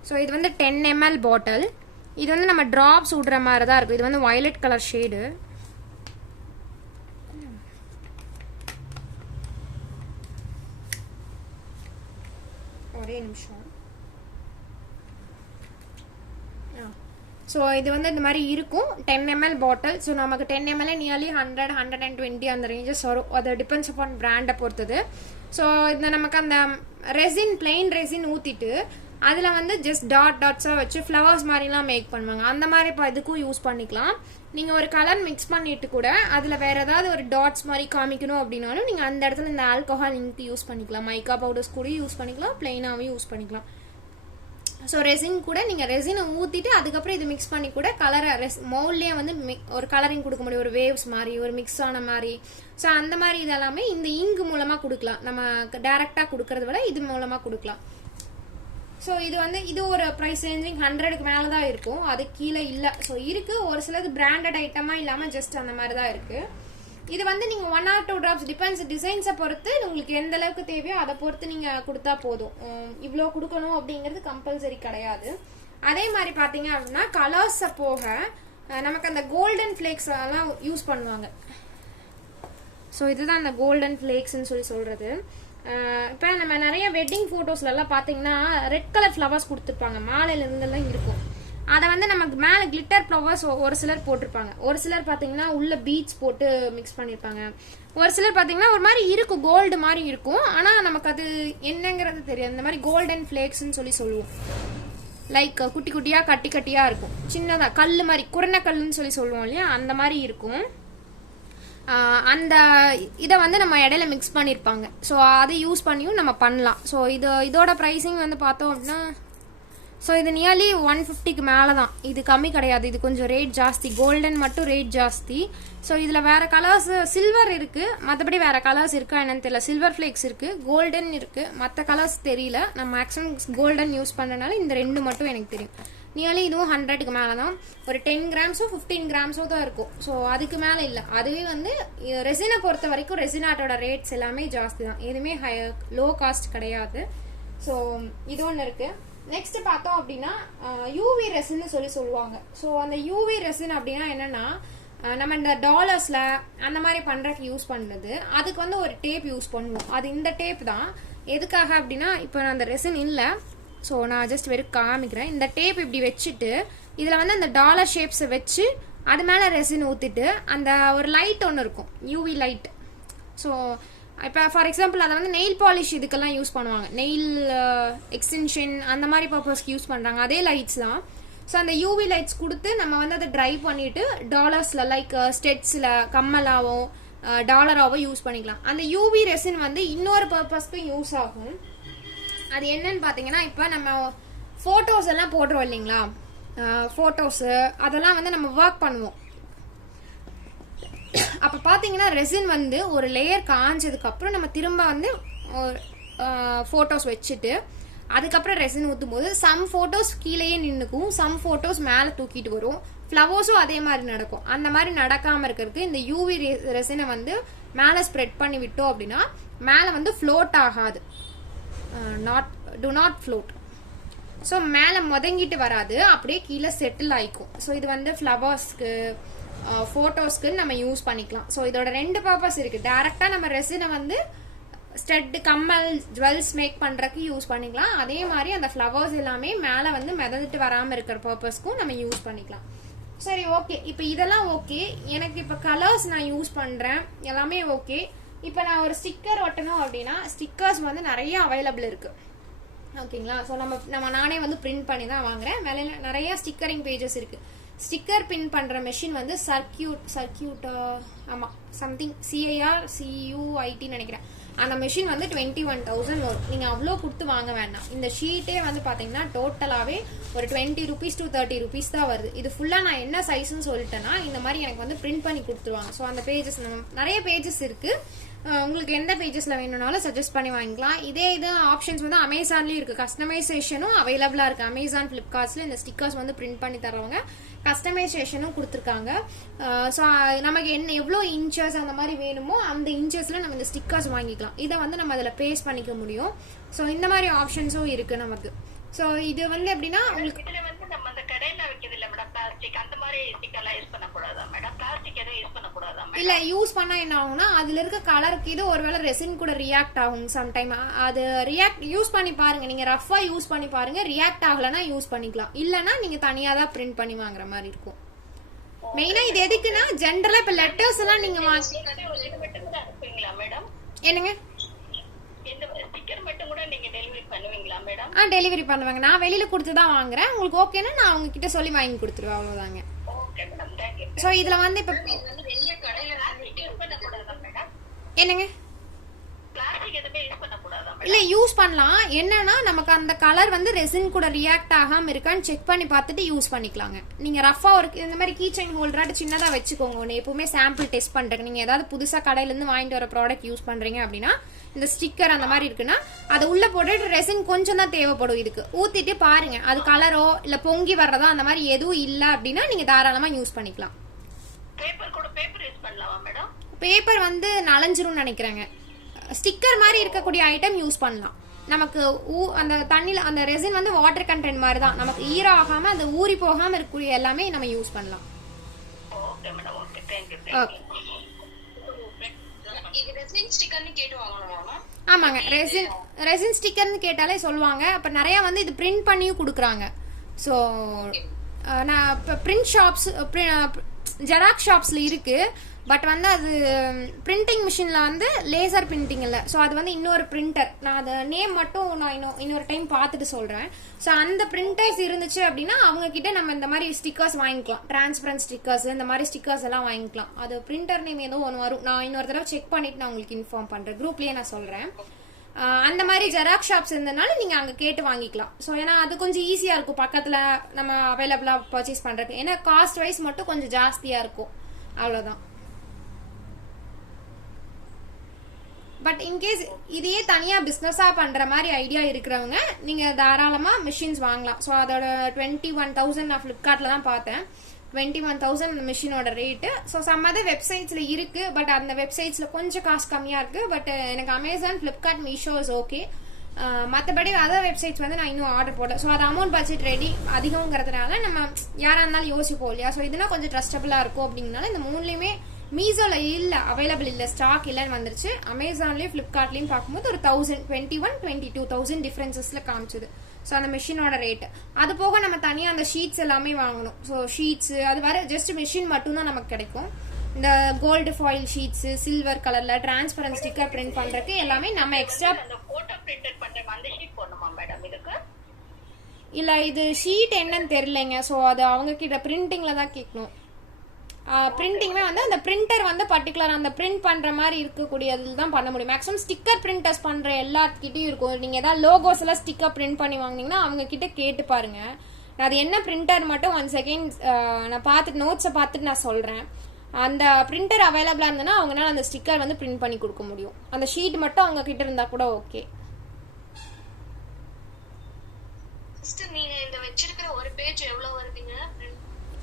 ஸோ இது வந்து 10 ml பாட்டில். இது வந்து நம்ம டிராப்ஸ் விடுற மாதிரி தான் இருக்கும். இது வந்து வயலட் கலர் ஷேடு. ஒரே நிமிஷம். ஸோ இது வந்து இந்த மாதிரி இருக்கும் 10 ml பாட்டில். ஸோ நமக்கு 10 ml நியர்லி 100 120 அந்த ரேஞ்சஸ் வரும். அது டிபெண்ட்ஸ் அப்பான் பிராண்டை பொறுத்தது. ஸோ இந்த நமக்கு அந்த ரெசின் பிளெயின் ரெசின் ஊற்றிட்டு அதில் வந்து ஜஸ்ட் டாட்ஸாக வச்சு ஃப்ளவர்ஸ் மாதிரிலாம் மேக் பண்ணுவாங்க. அந்த மாதிரி இப்போ இதுக்கும் யூஸ் பண்ணிக்கலாம். நீங்கள் ஒரு கலர் மிக்ஸ் பண்ணிட்டு கூட அதில் வேறு ஏதாவது ஒரு டாட்ஸ் மாதிரி காமிக்கணும் அப்படின்னாலும் நீங்கள் அந்த இடத்துல இந்த ஆல்கஹால் இங்க் யூஸ் பண்ணிக்கலாம். மைக்கா பவுடர்ஸ் கூட யூஸ் பண்ணிக்கலாம், பிளெயினாகவே யூஸ் பண்ணிக்கலாம். ஸோ ரெசின் கூட நீங்கள் ரெசினை ஊற்றிட்டு அதுக்கப்புறம் இது மிக்ஸ் பண்ணி கூட கலரை மோல்ட்லேயே வந்து ஒரு கலரிங் கொடுக்க முடியும், ஒரு வேவ்ஸ் மாதிரி, ஒரு மிக்ஸ் ஆன மாதிரி. ஸோ அந்த மாதிரி இதெல்லாமே இந்த இங்க் மூலமாக கொடுக்கலாம். நம்ம டைரெக்டாக கொடுக்கறத விட இது மூலமாக கொடுக்கலாம். ஸோ இது வந்து இது ஒரு ப்ரைஸ் ரேஞ்சிங் 100க்கு மேலே தான் இருக்கும், அது கீழே இல்லை. ஸோ இருக்கு ஒரு சிலது பிராண்டட் ஐட்டமாக இல்லாமல் ஜஸ்ட் அந்த மாதிரி தான் இருக்கு. இது வந்து நீங்க 1 or 2 drops டிபெண்ட்ஸ் டிசைன்ஸை பொறுத்து உங்களுக்கு எந்த அளவுக்கு தேவையோ அதை பொறுத்து நீங்க கொடுத்தா போதும். இவ்வளோ கொடுக்கணும் அப்படிங்கிறது கம்பல்சரி கிடையாது. அதே மாதிரி பார்த்தீங்க அப்படின்னா கலர்ஸை போக நமக்கு அந்த கோல்டன் ஃபிளேக்ஸ் எல்லாம் யூஸ் பண்ணுவாங்க. ஸோ இதுதான் அந்த கோல்டன் ஃபிளேக்ஸ்ன்னு சொல்றது. இப்போ நம்ம நிறைய வெட்டிங் ஃபோட்டோஸ்லாம் பார்த்தீங்கன்னா ரெட் கலர் ஃப்ளவர்ஸ் கொடுத்துருப்பாங்க, மாலையில இருந்தெல்லாம் இருக்கும். அதை வந்து நமக்கு மேலே கிளிட்டர் ஃப்ளவர்ஸ் ஒரு சிலர் போட்டிருப்பாங்க, ஒரு சிலர் பார்த்தீங்கன்னா உள்ள பீட்ஸ் போட்டு மிக்ஸ் பண்ணியிருப்பாங்க, ஒரு சிலர் பார்த்தீங்கன்னா ஒரு மாதிரி இருக்கும் கோல்டு மாதிரி இருக்கும், ஆனால் நமக்கு அது என்னங்கிறது தெரியாது. இந்த மாதிரி கோல்டன் ஃபிளேக்ஸ்ன்னு சொல்லுவோம். லைக் குட்டி குட்டியாக கட்டி கட்டியாக இருக்கும், சின்னதாக கல் மாதிரி குரண கல்லுன்னு சொல்லுவோம் இல்லையா, அந்த மாதிரி இருக்கும். அந்த இதை வந்து நம்ம இடையில மிக்ஸ் பண்ணியிருப்பாங்க. ஸோ அதை யூஸ் பண்ணியும் நம்ம பண்ணலாம். ஸோ இதோட ப்ரைஸிங் வந்து பார்த்தோம் அப்படின்னா, ஸோ இது நியர்லி 150க்கு மேலே தான், இது கம்மி கிடையாது, இது கொஞ்சம் ரேட் ஜாஸ்தி. கோல்டன் மட்டும் ரேட் ஜாஸ்தி. ஸோ இதில் வேறு கலர்ஸ் சில்வர் இருக்குது, மற்றபடி வேறு கலர்ஸ் இருக்கா என்னன்னு தெரியல. சில்வர் ஃப்ளேக்ஸ் இருக்குது, கோல்டன் இருக்குது, மற்ற கலர்ஸ் தெரியல. நான் மேக்ஸிமம் கோல்டன் யூஸ் பண்ணுறதுனால இந்த 2 மட்டும் எனக்கு தெரியும். நியர்லி இதுவும் 100க்கு மேலே தான், ஒரு 10 கிராம்ஸோ 15 கிராம்ஸோ தான் இருக்கும். ஸோ அதுக்கு மேலே இல்லை. அதுவே வந்து ரெசினை பொறுத்த வரைக்கும் ரெசினாட்டோட ரேட்ஸ் எல்லாமே ஜாஸ்தி தான், எதுவுமே லோ காஸ்ட் கிடையாது. ஸோ இது ஒன்று இருக்குது. நெக்ஸ்ட் பார்த்தோம் அப்படின்னா யூவி ரெசின்னு சொல்லுவாங்க. ஸோ அந்த யூவி ரெசின் அப்படின்னா என்னன்னா, நம்ம இந்த டாலர்ஸ்ல அந்த மாதிரி பண்றதுக்கு யூஸ் பண்ணுறது. அதுக்கு வந்து ஒரு டேப் யூஸ் பண்ணுவோம். அது இந்த டேப் தான். எதுக்காக அப்படின்னா, இப்போ அந்த ரெசின் இல்லை, ஸோ நான் ஜஸ்ட் வெறும் காமிக்கிறேன். இந்த டேப் இப்படி வச்சுட்டு இதில் வந்து அந்த டாலர் ஷேப்ஸை வச்சு அது மேலே ரெசின் ஊற்றிட்டு அந்த ஒரு லைட் ஒன்று இருக்கும், யூவி லைட். ஸோ இப்போ ஃபார் எக்ஸாம்பிள் அதை வந்து நெயில் பாலிஷ் இதுக்கெல்லாம் யூஸ் பண்ணுவாங்க, நெயில் எக்ஸ்டென்ஷன் அந்த மாதிரி பர்பஸ்க்கு யூஸ் பண்ணுறாங்க, அதே லைட்ஸ் தான். ஸோ அந்த யூவி லைட்ஸ் கொடுத்து நம்ம வந்து அதை ட்ரை பண்ணிட்டு டாலர்ஸில் லைக் ஸ்டெட்ஸில் கம்மலாவோ டாலராவோ யூஸ் பண்ணிக்கலாம். அந்த யூவி ரெசின் வந்து இன்னொரு பர்பஸ்க்கும் யூஸ் ஆகும். அது என்னன்னு பார்த்தீங்கன்னா, இப்போ நம்ம ஃபோட்டோஸ் எல்லாம் போடுறோம் இல்லைங்களா, ஃபோட்டோஸு அதெல்லாம் வந்து நம்ம ஒர்க் பண்ணுவோம். அப்போ பார்த்தீங்கன்னா ரெசின் வந்து ஒரு லேயர் காஞ்சதுக்கப்புறம் நம்ம திரும்ப வந்து ஃபோட்டோஸ் வச்சுட்டு அதுக்கப்புறம் ரெசின் ஊற்றும் போது சம் ஃபோட்டோஸ் கீழேயே நின்றுக்கும், சம் ஃபோட்டோஸ் மேலே தூக்கிட்டு வரும். ஃப்ளவர்ஸும் அதே மாதிரி நடக்கும். அந்த மாதிரி நடக்காமல் இருக்கிறதுக்கு இந்த யூவி ரெசினை வந்து மேலே ஸ்ப்ரெட் பண்ணி விட்டோம் அப்படின்னா மேலே வந்து ஃப்ளோட் ஆகாது, டு நாட் ஃப்ளோட். ஸோ மேலே முதங்கிட்டு வராது, அப்படியே கீழே செட்டில் ஆயிக்கும். ஸோ இது வந்து ஃப்ளவர்ஸ்க்கு ஃபோட்டோஸ்க்கு நம்ம யூஸ் பண்ணிக்கலாம். ஸோ இதோட 2 பர்பஸ் இருக்குது. டேரெக்டாக நம்ம ரெசினை வந்து ஸ்டெட் கம்மல் ஜுவல்ஸ் மேக் பண்ணுறதுக்கு யூஸ் பண்ணிக்கலாம். அதே மாதிரி அந்த ஃப்ளவர்ஸ் எல்லாமே மேலே வந்து மிதந்துட்டு வராமல் இருக்கிற பர்பஸ்க்கும் நம்ம யூஸ் பண்ணிக்கலாம். சரி, ஓகே. இப்போ இதெல்லாம் ஓகே. எனக்கு இப்போ கலர்ஸ் நான் யூஸ் பண்ணுறேன், எல்லாமே ஓகே. இப்போ நான் ஒரு ஸ்டிக்கர் ஒட்டணும் அப்படின்னா ஸ்டிக்கர்ஸ் வந்து நிறைய அவைலபிள் இருக்குது, ஓகேங்களா. ஸோ நானே வந்து பிரிண்ட் பண்ணி தான் வாங்குறேன். மேலே நிறைய ஸ்டிக்கரிங் பேஜஸ் இருக்குது. ஸ்டிக்கர் பின் பண்ணுற மெஷின் வந்து சர்க்கியூட்டா ஆமாம் சம்திங் CIRCUIT நினைக்கிறேன். அந்த மெஷின் வந்து 21,000 வரும். நீங்கள் அவ்வளோ கொடுத்து வாங்க வேண்டாம். இந்த ஷீட்டே வந்து பார்த்தீங்கன்னா டோட்டலாகவே ஒரு 20 rupees to 30 rupees தான் வருது. இது ஃபுல்லாக நான் என்ன சைஸ்ன்னு சொல்லிட்டேன்னா இந்த மாதிரி எனக்கு வந்து பிரிண்ட் பண்ணி கொடுத்துருவாங்க. ஸோ அந்த பேஜஸ் நிறைய பேஜஸ் இருக்குது. உங்களுக்கு எந்த பேஜஸில் வேணும்னாலும் சஜஸ்ட் பண்ணி வாங்கிக்கலாம். இதே ஆப்ஷன்ஸ் வந்து அமேசான்லேயும் இருக்குது. கஸ்டமைசேஷனும் அவைலபிளாக இருக்குது. அமேசான், ஃப்ளிப்கார்ட்ஸில் இந்த ஸ்டிக்கர்ஸ் வந்து பிரிண்ட் பண்ணி தரவங்க கஸ்டமைசேஷனும் கொடுத்துருக்காங்க. ஸோ நமக்கு எவ்வளோ இன்ச்சஸ் அந்த மாதிரி வேணுமோ அந்த இன்ச்சஸில் நம்ம இந்த ஸ்டிக்கர்ஸ் வாங்கிக்கலாம். இதை வந்து நம்ம அதில் பேஸ்ட் பண்ணிக்க முடியும். ஸோ இந்த மாதிரி ஆப்ஷன்ஸும் இருக்குது நமக்கு. ஸோ இது வந்து எப்படின்னா உங்களுக்கு நம்ம அந்த கடையில வைக்கிறது இல்ல மேடம், பிளாஸ்டிக் அந்த மாதிரி ஸ்டிக்கர்லாம் யூஸ் பண்ணக்கூடாதா மேடம்? பிளாஸ்டிக் எதுவும் யூஸ் பண்ணக்கூடாதா மேடம்? இல்ல, யூஸ் பண்ணா என்ன ஆகும்னா அதுல இருக்க கலருக்கு இது ஒருவேளை ரெசின் கூட ரியாக்ட் ஆகும் சம்டைம். அது யூஸ் பண்ணி பாருங்க, நீங்க ரஃபா யூஸ் பண்ணி பாருங்க. ரியாக்ட் ஆகலன்னா யூஸ் பண்ணிக்கலாம், இல்லனா நீங்க தனியா தான் பிரிண்ட் பண்ணி வாங்குற மாதிரி இருக்கும். மெயினா இது எதுக்குன்னா ஜெனரலா இப்ப லெட்டர்ஸ் எல்லாம் நீங்க மேடம் என்னங்க டெலிவரி பண்ணுவாங்க. நான் வெளியில கொடுத்து தான் வாங்குறேன். உங்களுக்கு ஓகேன்னா நான் அவங்க கிட்ட சொல்லி வாங்கி கொடுத்துருவேன், அவ்வளவுதாங்க. சோ இதுல வந்து இப்ப என்னங்க இல்ல யூஸ் பண்ணலாம். என்னன்னா நமக்கு அந்த கலர் வந்து ரெசின் கூட ரியாக்ட் ஆகாம இருக்கான்னு செக் பண்ணி பார்த்துட்டு யூஸ் பண்ணிக்கலாங்க. நீங்க ரஃபா ஒரு இந்த மாதிரி கீ செயின் ஹோல்டராட்டு சின்னதா வச்சுக்கோங்க. எப்பவுமே சாம்பிள் டெஸ்ட் பண்றேன். நீங்க ஏதாவது புதுசா கடையில இருந்து வாங்கிட்டு வர ப்ராடக்ட் யூஸ் பண்றீங்க அப்படின்னா இந்த ஸ்டிக்கர் அந்த மாதிரி இருக்குன்னா அதை உள்ள போட்டுட்டு ரெசின் கொஞ்சம் தான் தேவைப்படும். இதுக்கு ஊத்திட்டு பாருங்க, அது கலரோ இல்ல பொங்கி வர்றதோ அந்த மாதிரி எதுவும் இல்ல அப்படின்னா நீங்க தாராளமா யூஸ் பண்ணிக்கலாம். பேப்பர் வந்து நலஞ்சிரும் நினைக்கிறேங்க. ஸ்டிக்கர் மாதிரி இருக்கக்கூடிய ஐட்டம் யூஸ் பண்ணலாம். நமக்கு அந்த தண்ணியில் அந்த ரெசின் வந்து வாட்டர் கண்டென்ட் மாதிரி தான், நமக்கு ஈரம் ஆகாம அந்த ஊறி போகாம இருக்கக்கூடிய எல்லாமே நம்ம யூஸ் பண்ணலாம். ஆமாங்க, ரெசின் ஸ்டிக்கர்னு கேட்டாலே சொல்லுவாங்க. அப்ப நிறைய வந்து இது பிரிண்ட் பண்ணியும் கொடுக்குறாங்க. ஸோ நான் இப்போ பிரிண்ட் ஷாப்ஸ் ஜெராக்ஸ் ஷாப்ஸில் இருக்குது. பட் வந்து அது பிரிண்டிங் மிஷினில் வந்து லேசர் பிரிண்டிங் இல்லை. ஸோ அது வந்து இன்னொரு பிரிண்டர். நான் அதை நேம் மட்டும் நான் இன்னொரு டைம் பார்த்துட்டு சொல்கிறேன். ஸோ அந்த பிரிண்டர்ஸ் இருந்துச்சு அப்படின்னா அவங்கக்கிட்ட நம்ம இந்த மாதிரி ஸ்டிக்கர்ஸ் வாங்கிக்கலாம். டிரான்ஸ்பரன்ட் ஸ்டிக்கர்ஸ், இந்த மாதிரி ஸ்டிக்கர்ஸ் எல்லாம் வாங்கிக்கலாம். அது பிரிண்டர் நேம் ஏதோ ஒன்று வரும். நான் இன்னொரு தடவை செக் பண்ணிவிட்டு நான் உங்களுக்கு இன்ஃபார்ம் பண்ணுறேன். குரூப்லேயே நான் சொல்கிறேன். அந்த மாதிரி ஜெராக்ஸ் ஷாப்ஸ் இருந்தனால நீங்கள் அங்கே கேட்டு வாங்கிக்கலாம். ஸோ ஏன்னா அது கொஞ்சம் ஈஸியாக இருக்கும் பக்கத்தில் நம்ம அவைலபிளாக பர்ச்சேஸ் பண்ணுறதுக்கு. ஏன்னா காஸ்ட் வைஸ் மட்டும் கொஞ்சம் ஜாஸ்தியாக இருக்கும், அவ்வளோதான். பட் இன்கேஸ் இதையே தனியாக பிஸ்னஸாக பண்ணுற மாதிரி ஐடியா இருக்கிறவங்க நீங்கள் தாராளமாக மிஷின்ஸ் வாங்கலாம். ஸோ அதோட 21,000 நான் ஃப்ளிப்கார்ட்டில் தான் பார்த்தேன். 21,000 மிஷினோட ரேட்டு. ஸோ சம் அதர் வெப்சைட்ஸில் இருக்குது. பட் அந்த வெப்சைட்ஸில் கொஞ்சம் காசு கம்மியாக இருக்குது. பட் எனக்கு Amazon, Flipkart, Meesho is okay. மற்றபடி அதர் வெப்சைட்ஸ் வந்து நான் இன்னும் ஆர்டர் போடல. ஸோ அது அமௌண்ட் பட்ஜெட் ரெடி அதிகங்கிறதுனால நம்ம யாராக இருந்தாலும் யோசிப்போம் இல்லையா. ஸோ இதுனா கொஞ்சம் ட்ரஸ்டபுளாக இருக்கும் அப்படிங்கனால இந்த மூணுலேயுமே மீஷோல இல்லை, அவைலபிள் இல்லை, ஸ்டாக் இல்லைன்னு வந்துருச்சு. அமேசான்லேயும் ஃப்ளிப்கார்ட்லேயும் பார்க்கும்போது ஒரு 21,000-22,000 டிஃப்ரென்சஸில் காமிச்சுது. ஸோ அந்த மிஷினோட ரேட்டு. அது போக நம்ம தனியாக அந்த ஷீட்ஸ் எல்லாமே வாங்கணும். ஸோ ஷீட்ஸு அது வர ஜஸ்ட் மிஷின் மட்டும்தான் நமக்கு கிடைக்கும். இந்த கோல்டு ஃபாயில் ஷீட்ஸு, சில்வர் கலரில் டிரான்ஸ்பரன்ட் ஸ்டிக்கர் பிரிண்ட் பண்ணுறதுக்கு எல்லாமே நம்ம எக்ஸ்ட்ரா. இல்லை இது ஷீட் என்னன்னு தெரியலைங்க. ஸோ அது அவங்க கிட்ட பிரிண்டிங்கில் தான் கேட்கணும். பிரிண்டிங்குமே வந்து அந்த பிரிண்டர் வந்து பர்டிகுலர் அந்த பிரிண்ட் பண்ணுற மாதிரி இருக்கக்கூடியதில் தான் பண்ண முடியும். மேக்ஸிமம் ஸ்டிக்கர் பிரிண்டர்ஸ் பண்ணுற எல்லாத்துக்கிட்டையும் இருக்கும். நீங்கள் ஏதாவது லோகோஸ் எல்லாம் ஸ்டிக்கர் பிரிண்ட் பண்ணி வாங்கினீங்கன்னா அவங்க கிட்ட கேட்டு பாருங்க. அது என்ன பிரிண்டர் மட்டும் 1 செகண்ட் நான் பார்த்துட்டு நோட்ஸை பார்த்துட்டு நான் சொல்கிறேன். அந்த பிரிண்டர் அவைலபிளாக இருந்ததுன்னா அவங்களால அந்த ஸ்டிக்கர் வந்து பிரிண்ட் பண்ணி கொடுக்க முடியும். அந்த ஷீட் மட்டும் அவங்க கிட்ட இருந்தால் கூட ஓகே.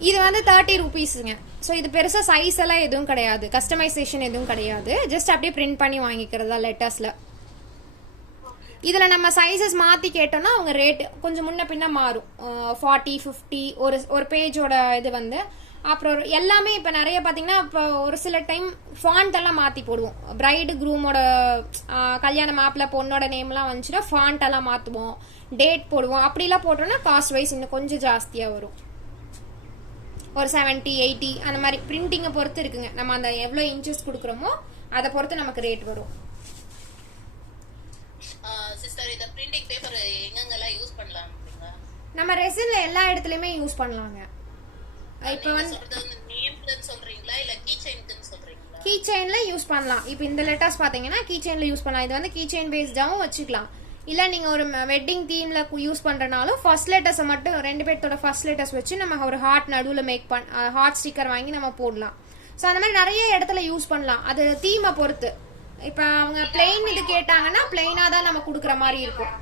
இது வந்து 30 ரூபீஸுங்க. ஸோ இது பெருசாக சைஸ் எல்லாம் எதுவும் கிடையாது, கஸ்டமைசேஷன் எதுவும் கிடையாது. ஜஸ்ட் அப்படியே பிரிண்ட் பண்ணி வாங்கிக்கிறதா லெட்டர்ஸில். இதில் நம்ம சைஸஸ் மாற்றி கேட்டோம்னா அவங்க ரேட் கொஞ்சம் முன்ன பின்ன மாறும். 40, 50 ஒரு பேஜோட இது வந்து. அப்புறம் எல்லாமே இப்போ நிறைய பார்த்தீங்கன்னா இப்போ ஒரு சில டைம் ஃபாண்ட் எல்லாம் மாற்றி போடுவோம். பிரைடு குரூமோட கல்யாண மாப்பிள்ள பொண்ணோட நேம்லாம் வந்துச்சுன்னா ஃபாண்ட் எல்லாம் மாற்றுவோம், டேட் போடுவோம். அப்படிலாம் போட்டோம்னா காஸ்ட் வைஸ் இன்னும் கொஞ்சம் ஜாஸ்தியாக வரும். ஒரு 70, 80 அந்த மாதிரி பிரிண்டிங்கை பொறுத்து இருக்குங்க. நம்ம அந்த எவ்வளோ இன்ச்சஸ் கொடுக்குறோமோ அதை பொறுத்து நமக்கு ரேட் வரும். சிஸ்டர் இந்த பிரிண்டிங் பேப்பர் எங்கெங்கெல்லாம் யூஸ் பண்ணலாம்? நம்ம ரெசின்ல எல்லா இடத்துலயுமே யூஸ் பண்ணலாங்க. இப்போ வந்து நேம்ல சொல்றீங்களா இல்ல கீ செயின்க்கு சொல்றீங்களா? கீ செயின்ல யூஸ் பண்ணலாம். இப்போ இந்த லெட்டர்ஸ் பாத்தீங்கன்னா கீ செயின்ல யூஸ் பண்ணலாம். இது வந்து கீ செயின் பேஸ்டாவும் வச்சுக்கலாம். இல்ல நீங்க ஒரு வெட்டிங் தீம்ல யூஸ் பண்றனாலும் ஃபர்ஸ்ட் லெட்டர்ஸ் மட்டும் 2 பேர்த்தோட ஃபர்ஸ்ட் லெட்டர்ஸ் வச்சு நம்ம ஒரு ஹார்ட் நடுவுல மேக் ஹார்ட் ஸ்டிக்கர் வாங்கி நம்ம போடலாம். ஸோ அந்த மாதிரி நிறைய இடத்துல யூஸ் பண்ணலாம். அது தீமை பொறுத்து. இப்போ அவங்க பிளெயின் இது கேட்டாங்கன்னா பிளெயினா தான் நம்ம கொடுக்குற மாதிரி இருக்கும்.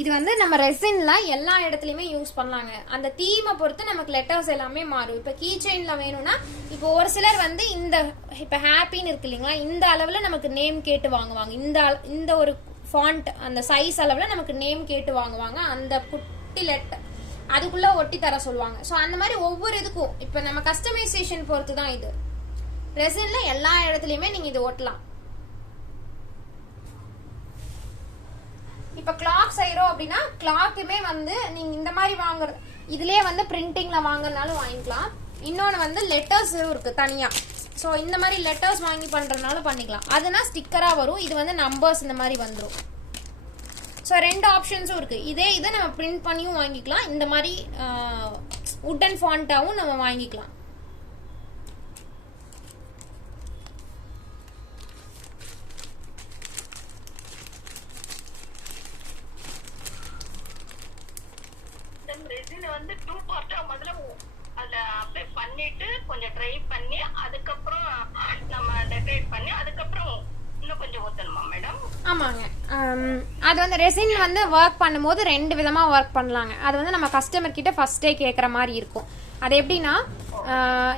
இது வந்து நம்ம ரெசின்ல எல்லா இடத்துலயுமே யூஸ் பண்ணலாங்க. அந்த தீமை பொறுத்து நமக்கு லெட்டர்ஸ் எல்லாமே மாறும். இப்போ கீ செயின்ல வேணும்னா இப்போ ஒரு சிலர் வந்து இந்த இப்போ ஹாப்பின்னு இருக்கு இல்லைங்களா, இந்த அளவுல நமக்கு நேம் கேட்டு வாங்குவாங்க. இந்த ஒரு ஃபாண்ட் அந்த சைஸ் அளவுல நமக்கு நேம் கேட்டு வாங்குவாங்க. அந்த குட்டி லெட்டர் அதுக்குள்ள ஒட்டி தர சொல்லுவாங்க. ஸோ அந்த மாதிரி ஒவ்வொரு இதுக்கும் இப்போ நம்ம கஸ்டமைசேஷன் பொறுத்து தான் இது. ரெசின்ல எல்லா இடத்துலயுமே நீங்க இது ஒட்டலாம். இப்போ கிளாக் செய்யறோம் அப்படின்னா கிளாக்குமே வந்து நீங்க இந்த மாதிரி வாங்குறது இதுலயே வந்து பிரிண்டிங்ல வாங்குறதுனாலும் வாங்கிக்கலாம். இன்னொன்று வந்து லெட்டர்ஸும் இருக்கு தனியா. ஸோ இந்த மாதிரி லெட்டர்ஸ் வாங்கி பண்றதுனால பண்ணிக்கலாம். அதுனா ஸ்டிக்கரா வரும், இது வந்து நம்பர்ஸ் இந்த மாதிரி வந்துடும். ஸோ 2 ஆப்ஷன்ஸும் இருக்கு. இதை நம்ம பிரிண்ட் பண்ணியும் வாங்கிக்கலாம், இந்த மாதிரி உட்டன் ஃபாண்டாவும் நம்ம வாங்கிக்கலாம். வந்து 2 பார்ட்டா முதல்ல அத அப்ளை பண்ணிட்டு கொஞ்சம் ட்ரை பண்ணி அதுக்கப்புறம் நம்ம டெக்கரேட் பண்ணி அதுக்கப்புறம் இன்னும் கொஞ்சம் ஊத்தணுமா மேடம்? ஆமாங்க. அது வந்து ரெசின் வந்து ஒர்க் பண்ணும்போது 2 விதமா ஒர்க் பண்ணலாங்க. அது வந்து நம்ம கஸ்டமர் கிட்ட ஃபர்ஸ்டே கேட்குற மாதிரி இருக்கும். அது எப்படின்னா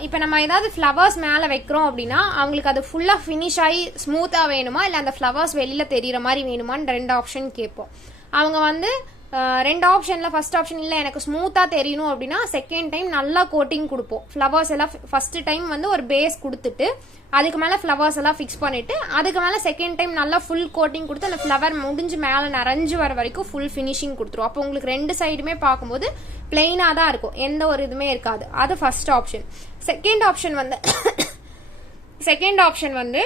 இப்போ நம்ம ஏதாவது ஃப்ளவர்ஸ் மேலே வைக்கிறோம் அப்படின்னா அவங்களுக்கு அது ஃபுல்லாக ஃபினிஷ் ஆகி ஸ்மூத்தாக வேணுமா இல்லை அந்த ஃப்ளவர்ஸ் வெளியில் தெரிகிற மாதிரி வேணுமான்னு 2 ஆப்ஷன் கேட்போம். அவங்க வந்து 2 ஆப்ஷனில் ஃபர்ஸ்ட் ஆப்ஷன் இல்லை எனக்கு ஸ்மூத்தாக தெரியணும் அப்படின்னா செகண்ட் டைம் நல்லா கோட்டிங் கொடுப்போம். ஃப்ளவர்ஸ் எல்லாம் ஃபர்ஸ்ட் டைம் வந்து ஒரு பேஸ் கொடுத்துட்டு அதுக்கு மேலே ஃப்ளவர்ஸ் எல்லாம் ஃபிக்ஸ் பண்ணிவிட்டு அதுக்கு மேலே செகண்ட் டைம் நல்லா ஃபுல் கோட்டிங் கொடுத்து அந்த ஃப்ளவர் முடிஞ்சு மேலே நிறைஞ்சு வர வரைக்கும் ஃபுல் ஃபினிஷிங் கொடுத்துரும். அப்போ உங்களுக்கு 2 சைடுமே பார்க்கும்போது பிளெயினாக தான் இருக்கும், எந்த ஒரு இதுவுமே இருக்காது. அது ஃபர்ஸ்ட் ஆப்ஷன். செகண்ட் ஆப்ஷன் வந்து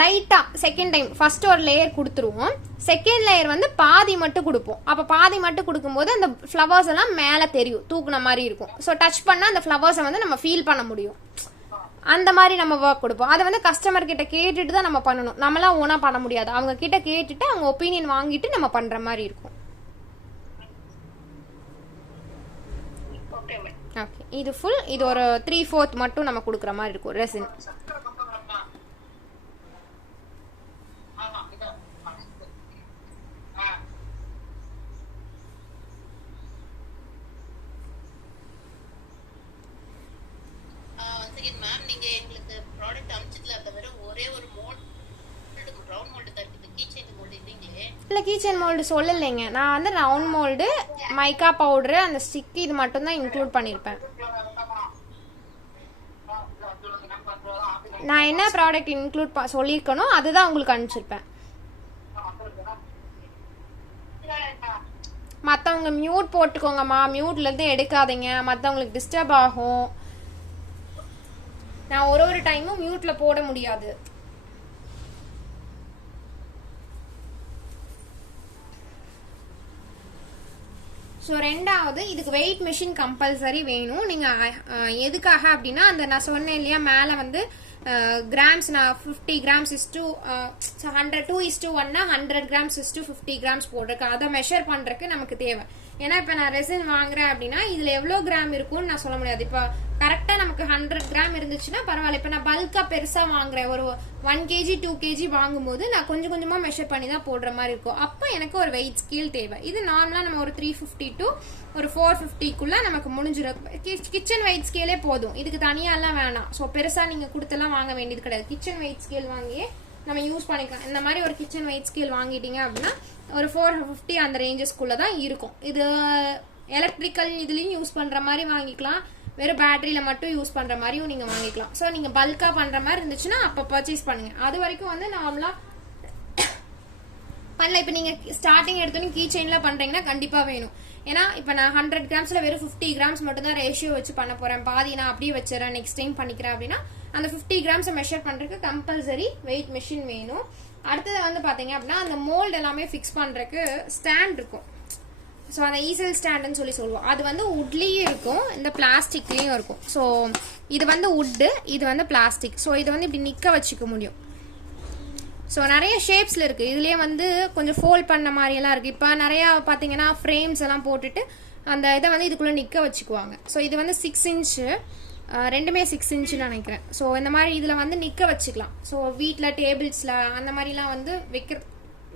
லைட்டாக செகண்ட் டைம் ஃபர்ஸ்ட் ஒரு லேயர் கொடுத்துருவோம், செகண்ட் லேயர் வந்து பாதி மட்டும் கொடுப்போம். அப்போ பாதி மட்டும் கொடுக்கும்போது அந்த ஃப்ளவர்ஸ் எல்லாம் மேலே தெரியும், தூக்குன மாதிரி இருக்கும். ஸோ டச் பண்ணால் அந்த ஃப்ளவர்ஸை வந்து நம்ம ஃபீல் பண்ண முடியும். அந்த மாதிரி நம்ம ஒர்க் கொடுப்போம். அதை வந்து கஸ்டமர் கிட்ட கேட்டுட்டு தான் நம்ம பண்ணணும், நம்மளாம் ஓனா பண்ண முடியாது. அவங்க கிட்ட கேட்டுட்டு அவங்க ஒப்பீனியன் வாங்கிட்டு நம்ம பண்ற மாதிரி இருக்கும். ஓகே, இது ஃபுல். இது ஒரு 3/4 மட்டும் நம்ம கொடுக்குற மாதிரி இருக்கும் ரெசின். மேம் நீங்க எங்களுக்கு ப்ராடக்ட் அனுப்பிச்சதுல தவிர ஒரே ஒரு மோல்ட் ரவுண்ட் மோல்ட் தான் இருக்குது, கீச்செயின் மோல்ட் இல்லைங்களே. இல்லை, கீச்செயின் மோல்டு சொல்லலைங்க. நான் வந்து ரவுண்ட் மோல்டு, மைக்கா பவுடரு, அந்த ஸ்டிக் இது மட்டும் தான் இன்க்ளூட் பண்ணியிருப்பேன். நான் என்ன ப்ராடக்ட் இன்க்ளூட் சொல்லியிருக்கணும் அதுதான் உங்களுக்கு அனுப்பிச்சிருப்பேன். மற்றவங்க மியூட் போட்டுக்கோங்கம்மா, மியூட்லேருந்து எடுக்காதீங்க, மற்றவங்களுக்கு டிஸ்டர்ப் ஆகும். நான் ஒரு டைமும் மியூட்ல போட முடியாது. ஸோ ரெண்டாவது, இதுக்கு வெயிட் மிஷின் கம்பல்சரி வேணும். நீங்கள் எதுக்காக அப்படின்னா அந்த நான் சொன்னேன் இல்லையா மேலே வந்து கிராம்ஸ், நான் 50 grams is to 2:1 100 grams is to 50 grams போடுறக்கு, அதை மெஷர் பண்ணுறதுக்கு நமக்கு தேவை. ஏன்னா இப்போ நான் ரெசின் வாங்குறேன் அப்படின்னா இதில் எவ்வளோ கிராம் இருக்கும்னு நான் சொல்ல முடியாது. இப்போ கரெக்டாக நமக்கு 100 கிராம் இருந்துச்சுன்னா பரவாயில்ல. இப்போ நான் பல்காக பெருசாக வாங்குறேன், ஒரு 1 kg 2 kg வாங்கும்போது நான் கொஞ்சம் கொஞ்சமாக மெஷர் பண்ணி தான் போடுற மாதிரி இருக்கும். அப்போ எனக்கு ஒரு வெயிட் ஸ்கேல் தேவை. இது நார்மலாக நம்ம ஒரு 350 to ஒரு 450க்குள்ள நமக்கு முடிஞ்சிடும். கிச்சன் வெயிட் ஸ்கேலே போதும், இதுக்கு தனியாலாம் வேணாம். ஸோ பெருசாக நீங்கள் கொடுத்தெல்லாம் வாங்க வேண்டியது கிடையாது. கிச்சன் வெயிட் ஸ்கேல் வாங்கியே நம்ம யூஸ் பண்ணிக்கலாம். இந்த மாதிரி ஒரு கிச்சன் வெயிட் ஸ்கேல் வாங்கிட்டீங்க அப்படின்னா ஒரு 450 அந்த ரேஞ்சஸ்குள்ளே தான் இருக்கும். இது எலக்ட்ரிக்கல் இதுலேயும் யூஸ் பண்ணுற மாதிரி வாங்கிக்கலாம், வெறும் பேட்டரியில் மட்டும் யூஸ் பண்ணுற மாதிரியும் நீங்கள் வாங்கிக்கலாம். ஸோ நீங்கள் பல்காக பண்ணுற மாதிரி இருந்துச்சுன்னா அப்போ பர்ச்சேஸ் பண்ணுங்கள். அது வரைக்கும் வந்து நார்மலாக பண்ணல. இப்போ நீங்கள் ஸ்டார்டிங் எடுத்தோன்னே கீ செயினில் பண்ணுறீங்கன்னா கண்டிப்பாக வேணும். ஏன்னா இப்போ நான் 100 கிராம்ஸில் வெறும் 50 grams மட்டும் தான் ரேஷியோ வச்சு பண்ண போகிறேன், பாதி நான் அப்படியே வச்சுறேன், நெக்ஸ்ட் டைம் பண்ணிக்கிறேன் அப்படின்னா அந்த 50 grams மெஷர் பண்ணுறதுக்கு கம்பல்சரி வெயிட் மிஷின் வேணும். அடுத்தது வந்து பார்த்தீங்க அப்படின்னா அந்த மோல்டு எல்லாமே ஃபிக்ஸ் பண்ணுறதுக்கு ஸ்டாண்ட் இருக்கும். ஸோ அந்த ஈசல் ஸ்டாண்டுன்னு சொல்லுவோம். அது வந்து வுட்லேயும் இருக்கும், இந்த பிளாஸ்டிக்லேயும் இருக்கும். ஸோ இது வந்து வுட்டு, இது வந்து பிளாஸ்டிக். ஸோ இது வந்து இப்படி நிற்க வச்சுக்க முடியும். ஸோ நிறைய ஷேப்ஸில் இருக்குது. இதுலேயே வந்து கொஞ்சம் ஃபோல்ட் பண்ண மாதிரியெல்லாம் இருக்குது. இப்போ நிறையா பார்த்தீங்கன்னா ஃப்ரேம்ஸ் எல்லாம் போட்டுட்டு அந்த இதை வந்து இதுக்குள்ளே நிற்க வச்சுக்குவாங்க. ஸோ இது வந்து 6 inch, ரெண்டுமே 6 inchன்னு நினைக்கிறேன். ஸோ இந்த மாதிரி இதில் வந்து நிற்க வச்சுக்கலாம். ஸோ வீட்டில் டேபிள்ஸில் அந்த மாதிரிலாம் வந்து வைக்கிற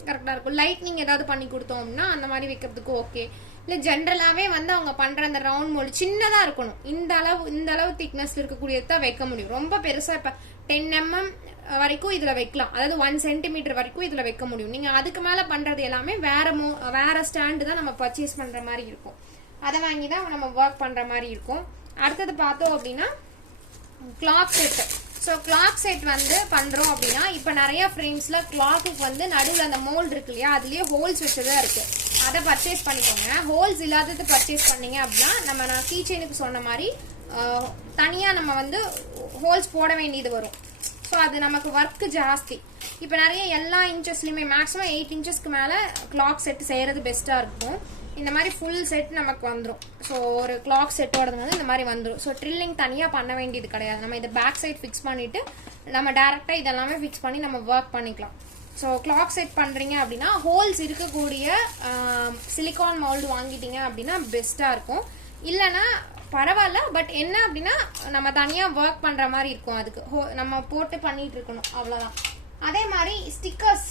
கரெக்டாக இருக்கும். லைட்னிங் ஏதாவது பண்ணி கொடுத்தோம் அப்படின்னா அந்த மாதிரி வைக்கிறதுக்கு ஓகே. இல்லை ஜென்ரலாகவே வந்து அவங்க பண்ணுற அந்த ரவுண்ட் மோல்டு சின்னதாக இருக்கணும். இந்த அளவு திக்னஸ் இருக்கக்கூடியது தான் வைக்க முடியும். ரொம்ப பெருசாக இப்போ 10 mm வரைக்கும் இதில் வைக்கலாம், அதாவது 1 centimeter வரைக்கும் இதில் வைக்க முடியும். நீங்கள் அதுக்கு மேலே பண்ணுறது எல்லாமே வேற ஸ்டாண்டு தான் நம்ம பர்ச்சேஸ் பண்ணுற மாதிரி இருக்கும். அதை வாங்கி தான் நம்ம ஒர்க் பண்ணுற மாதிரி இருக்கும். அடுத்தது பார்த்தோம் அப்படின்னா clock set. So clock set வந்து பண்ணுறோம் அப்படின்னா இப்போ நிறைய ஃப்ரேம்ஸில் கிளாக்குக்கு வந்து நடுவில் அந்த மோல்டு இருக்கு இல்லையா, அதுலேயே ஹோல்ஸ் வச்சதாக இருக்குது. அதை பர்ச்சேஸ் பண்ணிக்கோங்க. ஹோல்ஸ் இல்லாதது பர்ச்சேஸ் பண்ணீங்க அப்படின்னா நான் கீ செயினுக்கு சொன்ன மாதிரி தனியாக நம்ம வந்து ஹோல்ஸ் போட வேண்டியது வரும். ஸோ அது நமக்கு ஒர்க்கு ஜாஸ்தி. இப்போ நிறைய எல்லா இன்ச்சஸ்லையுமே மேக்ஸிமம் 8 inchesக்கு மேலே கிளாக் செட் செய்கிறது பெஸ்ட்டாக இருக்கும். இந்த மாதிரி ஃபுல் செட் நமக்கு வந்துடும். ஸோ ஒரு கிளாக் செட்டோடது வந்து இந்த மாதிரி வந்துடும். ஸோ ட்ரில்லிங் தனியாக பண்ண வேண்டியது கிடையாது. நம்ம இதை பேக் சைட் ஃபிக்ஸ் பண்ணிவிட்டு நம்ம டேரெக்டாக இதெல்லாமே ஃபிக்ஸ் பண்ணி நம்ம ஒர்க் பண்ணிக்கலாம். ஸோ கிளாக் செட் பண்ணுறீங்க அப்படின்னா ஹோல்ஸ் இருக்கக்கூடிய சிலிக்கான் மவுல்டு வாங்கிட்டீங்க அப்படின்னா பெஸ்ட்டாக இருக்கும். இல்லைன்னா பரவாயில்ல, பட் என்ன அப்படின்னா நம்ம தனியாக ஒர்க் பண்ணுற மாதிரி இருக்கும். அதுக்கு நம்ம போட்டு பண்ணிட்டு இருக்கணும், அவ்வளோதான். அதே மாதிரி ஸ்டிக்கர்ஸ்.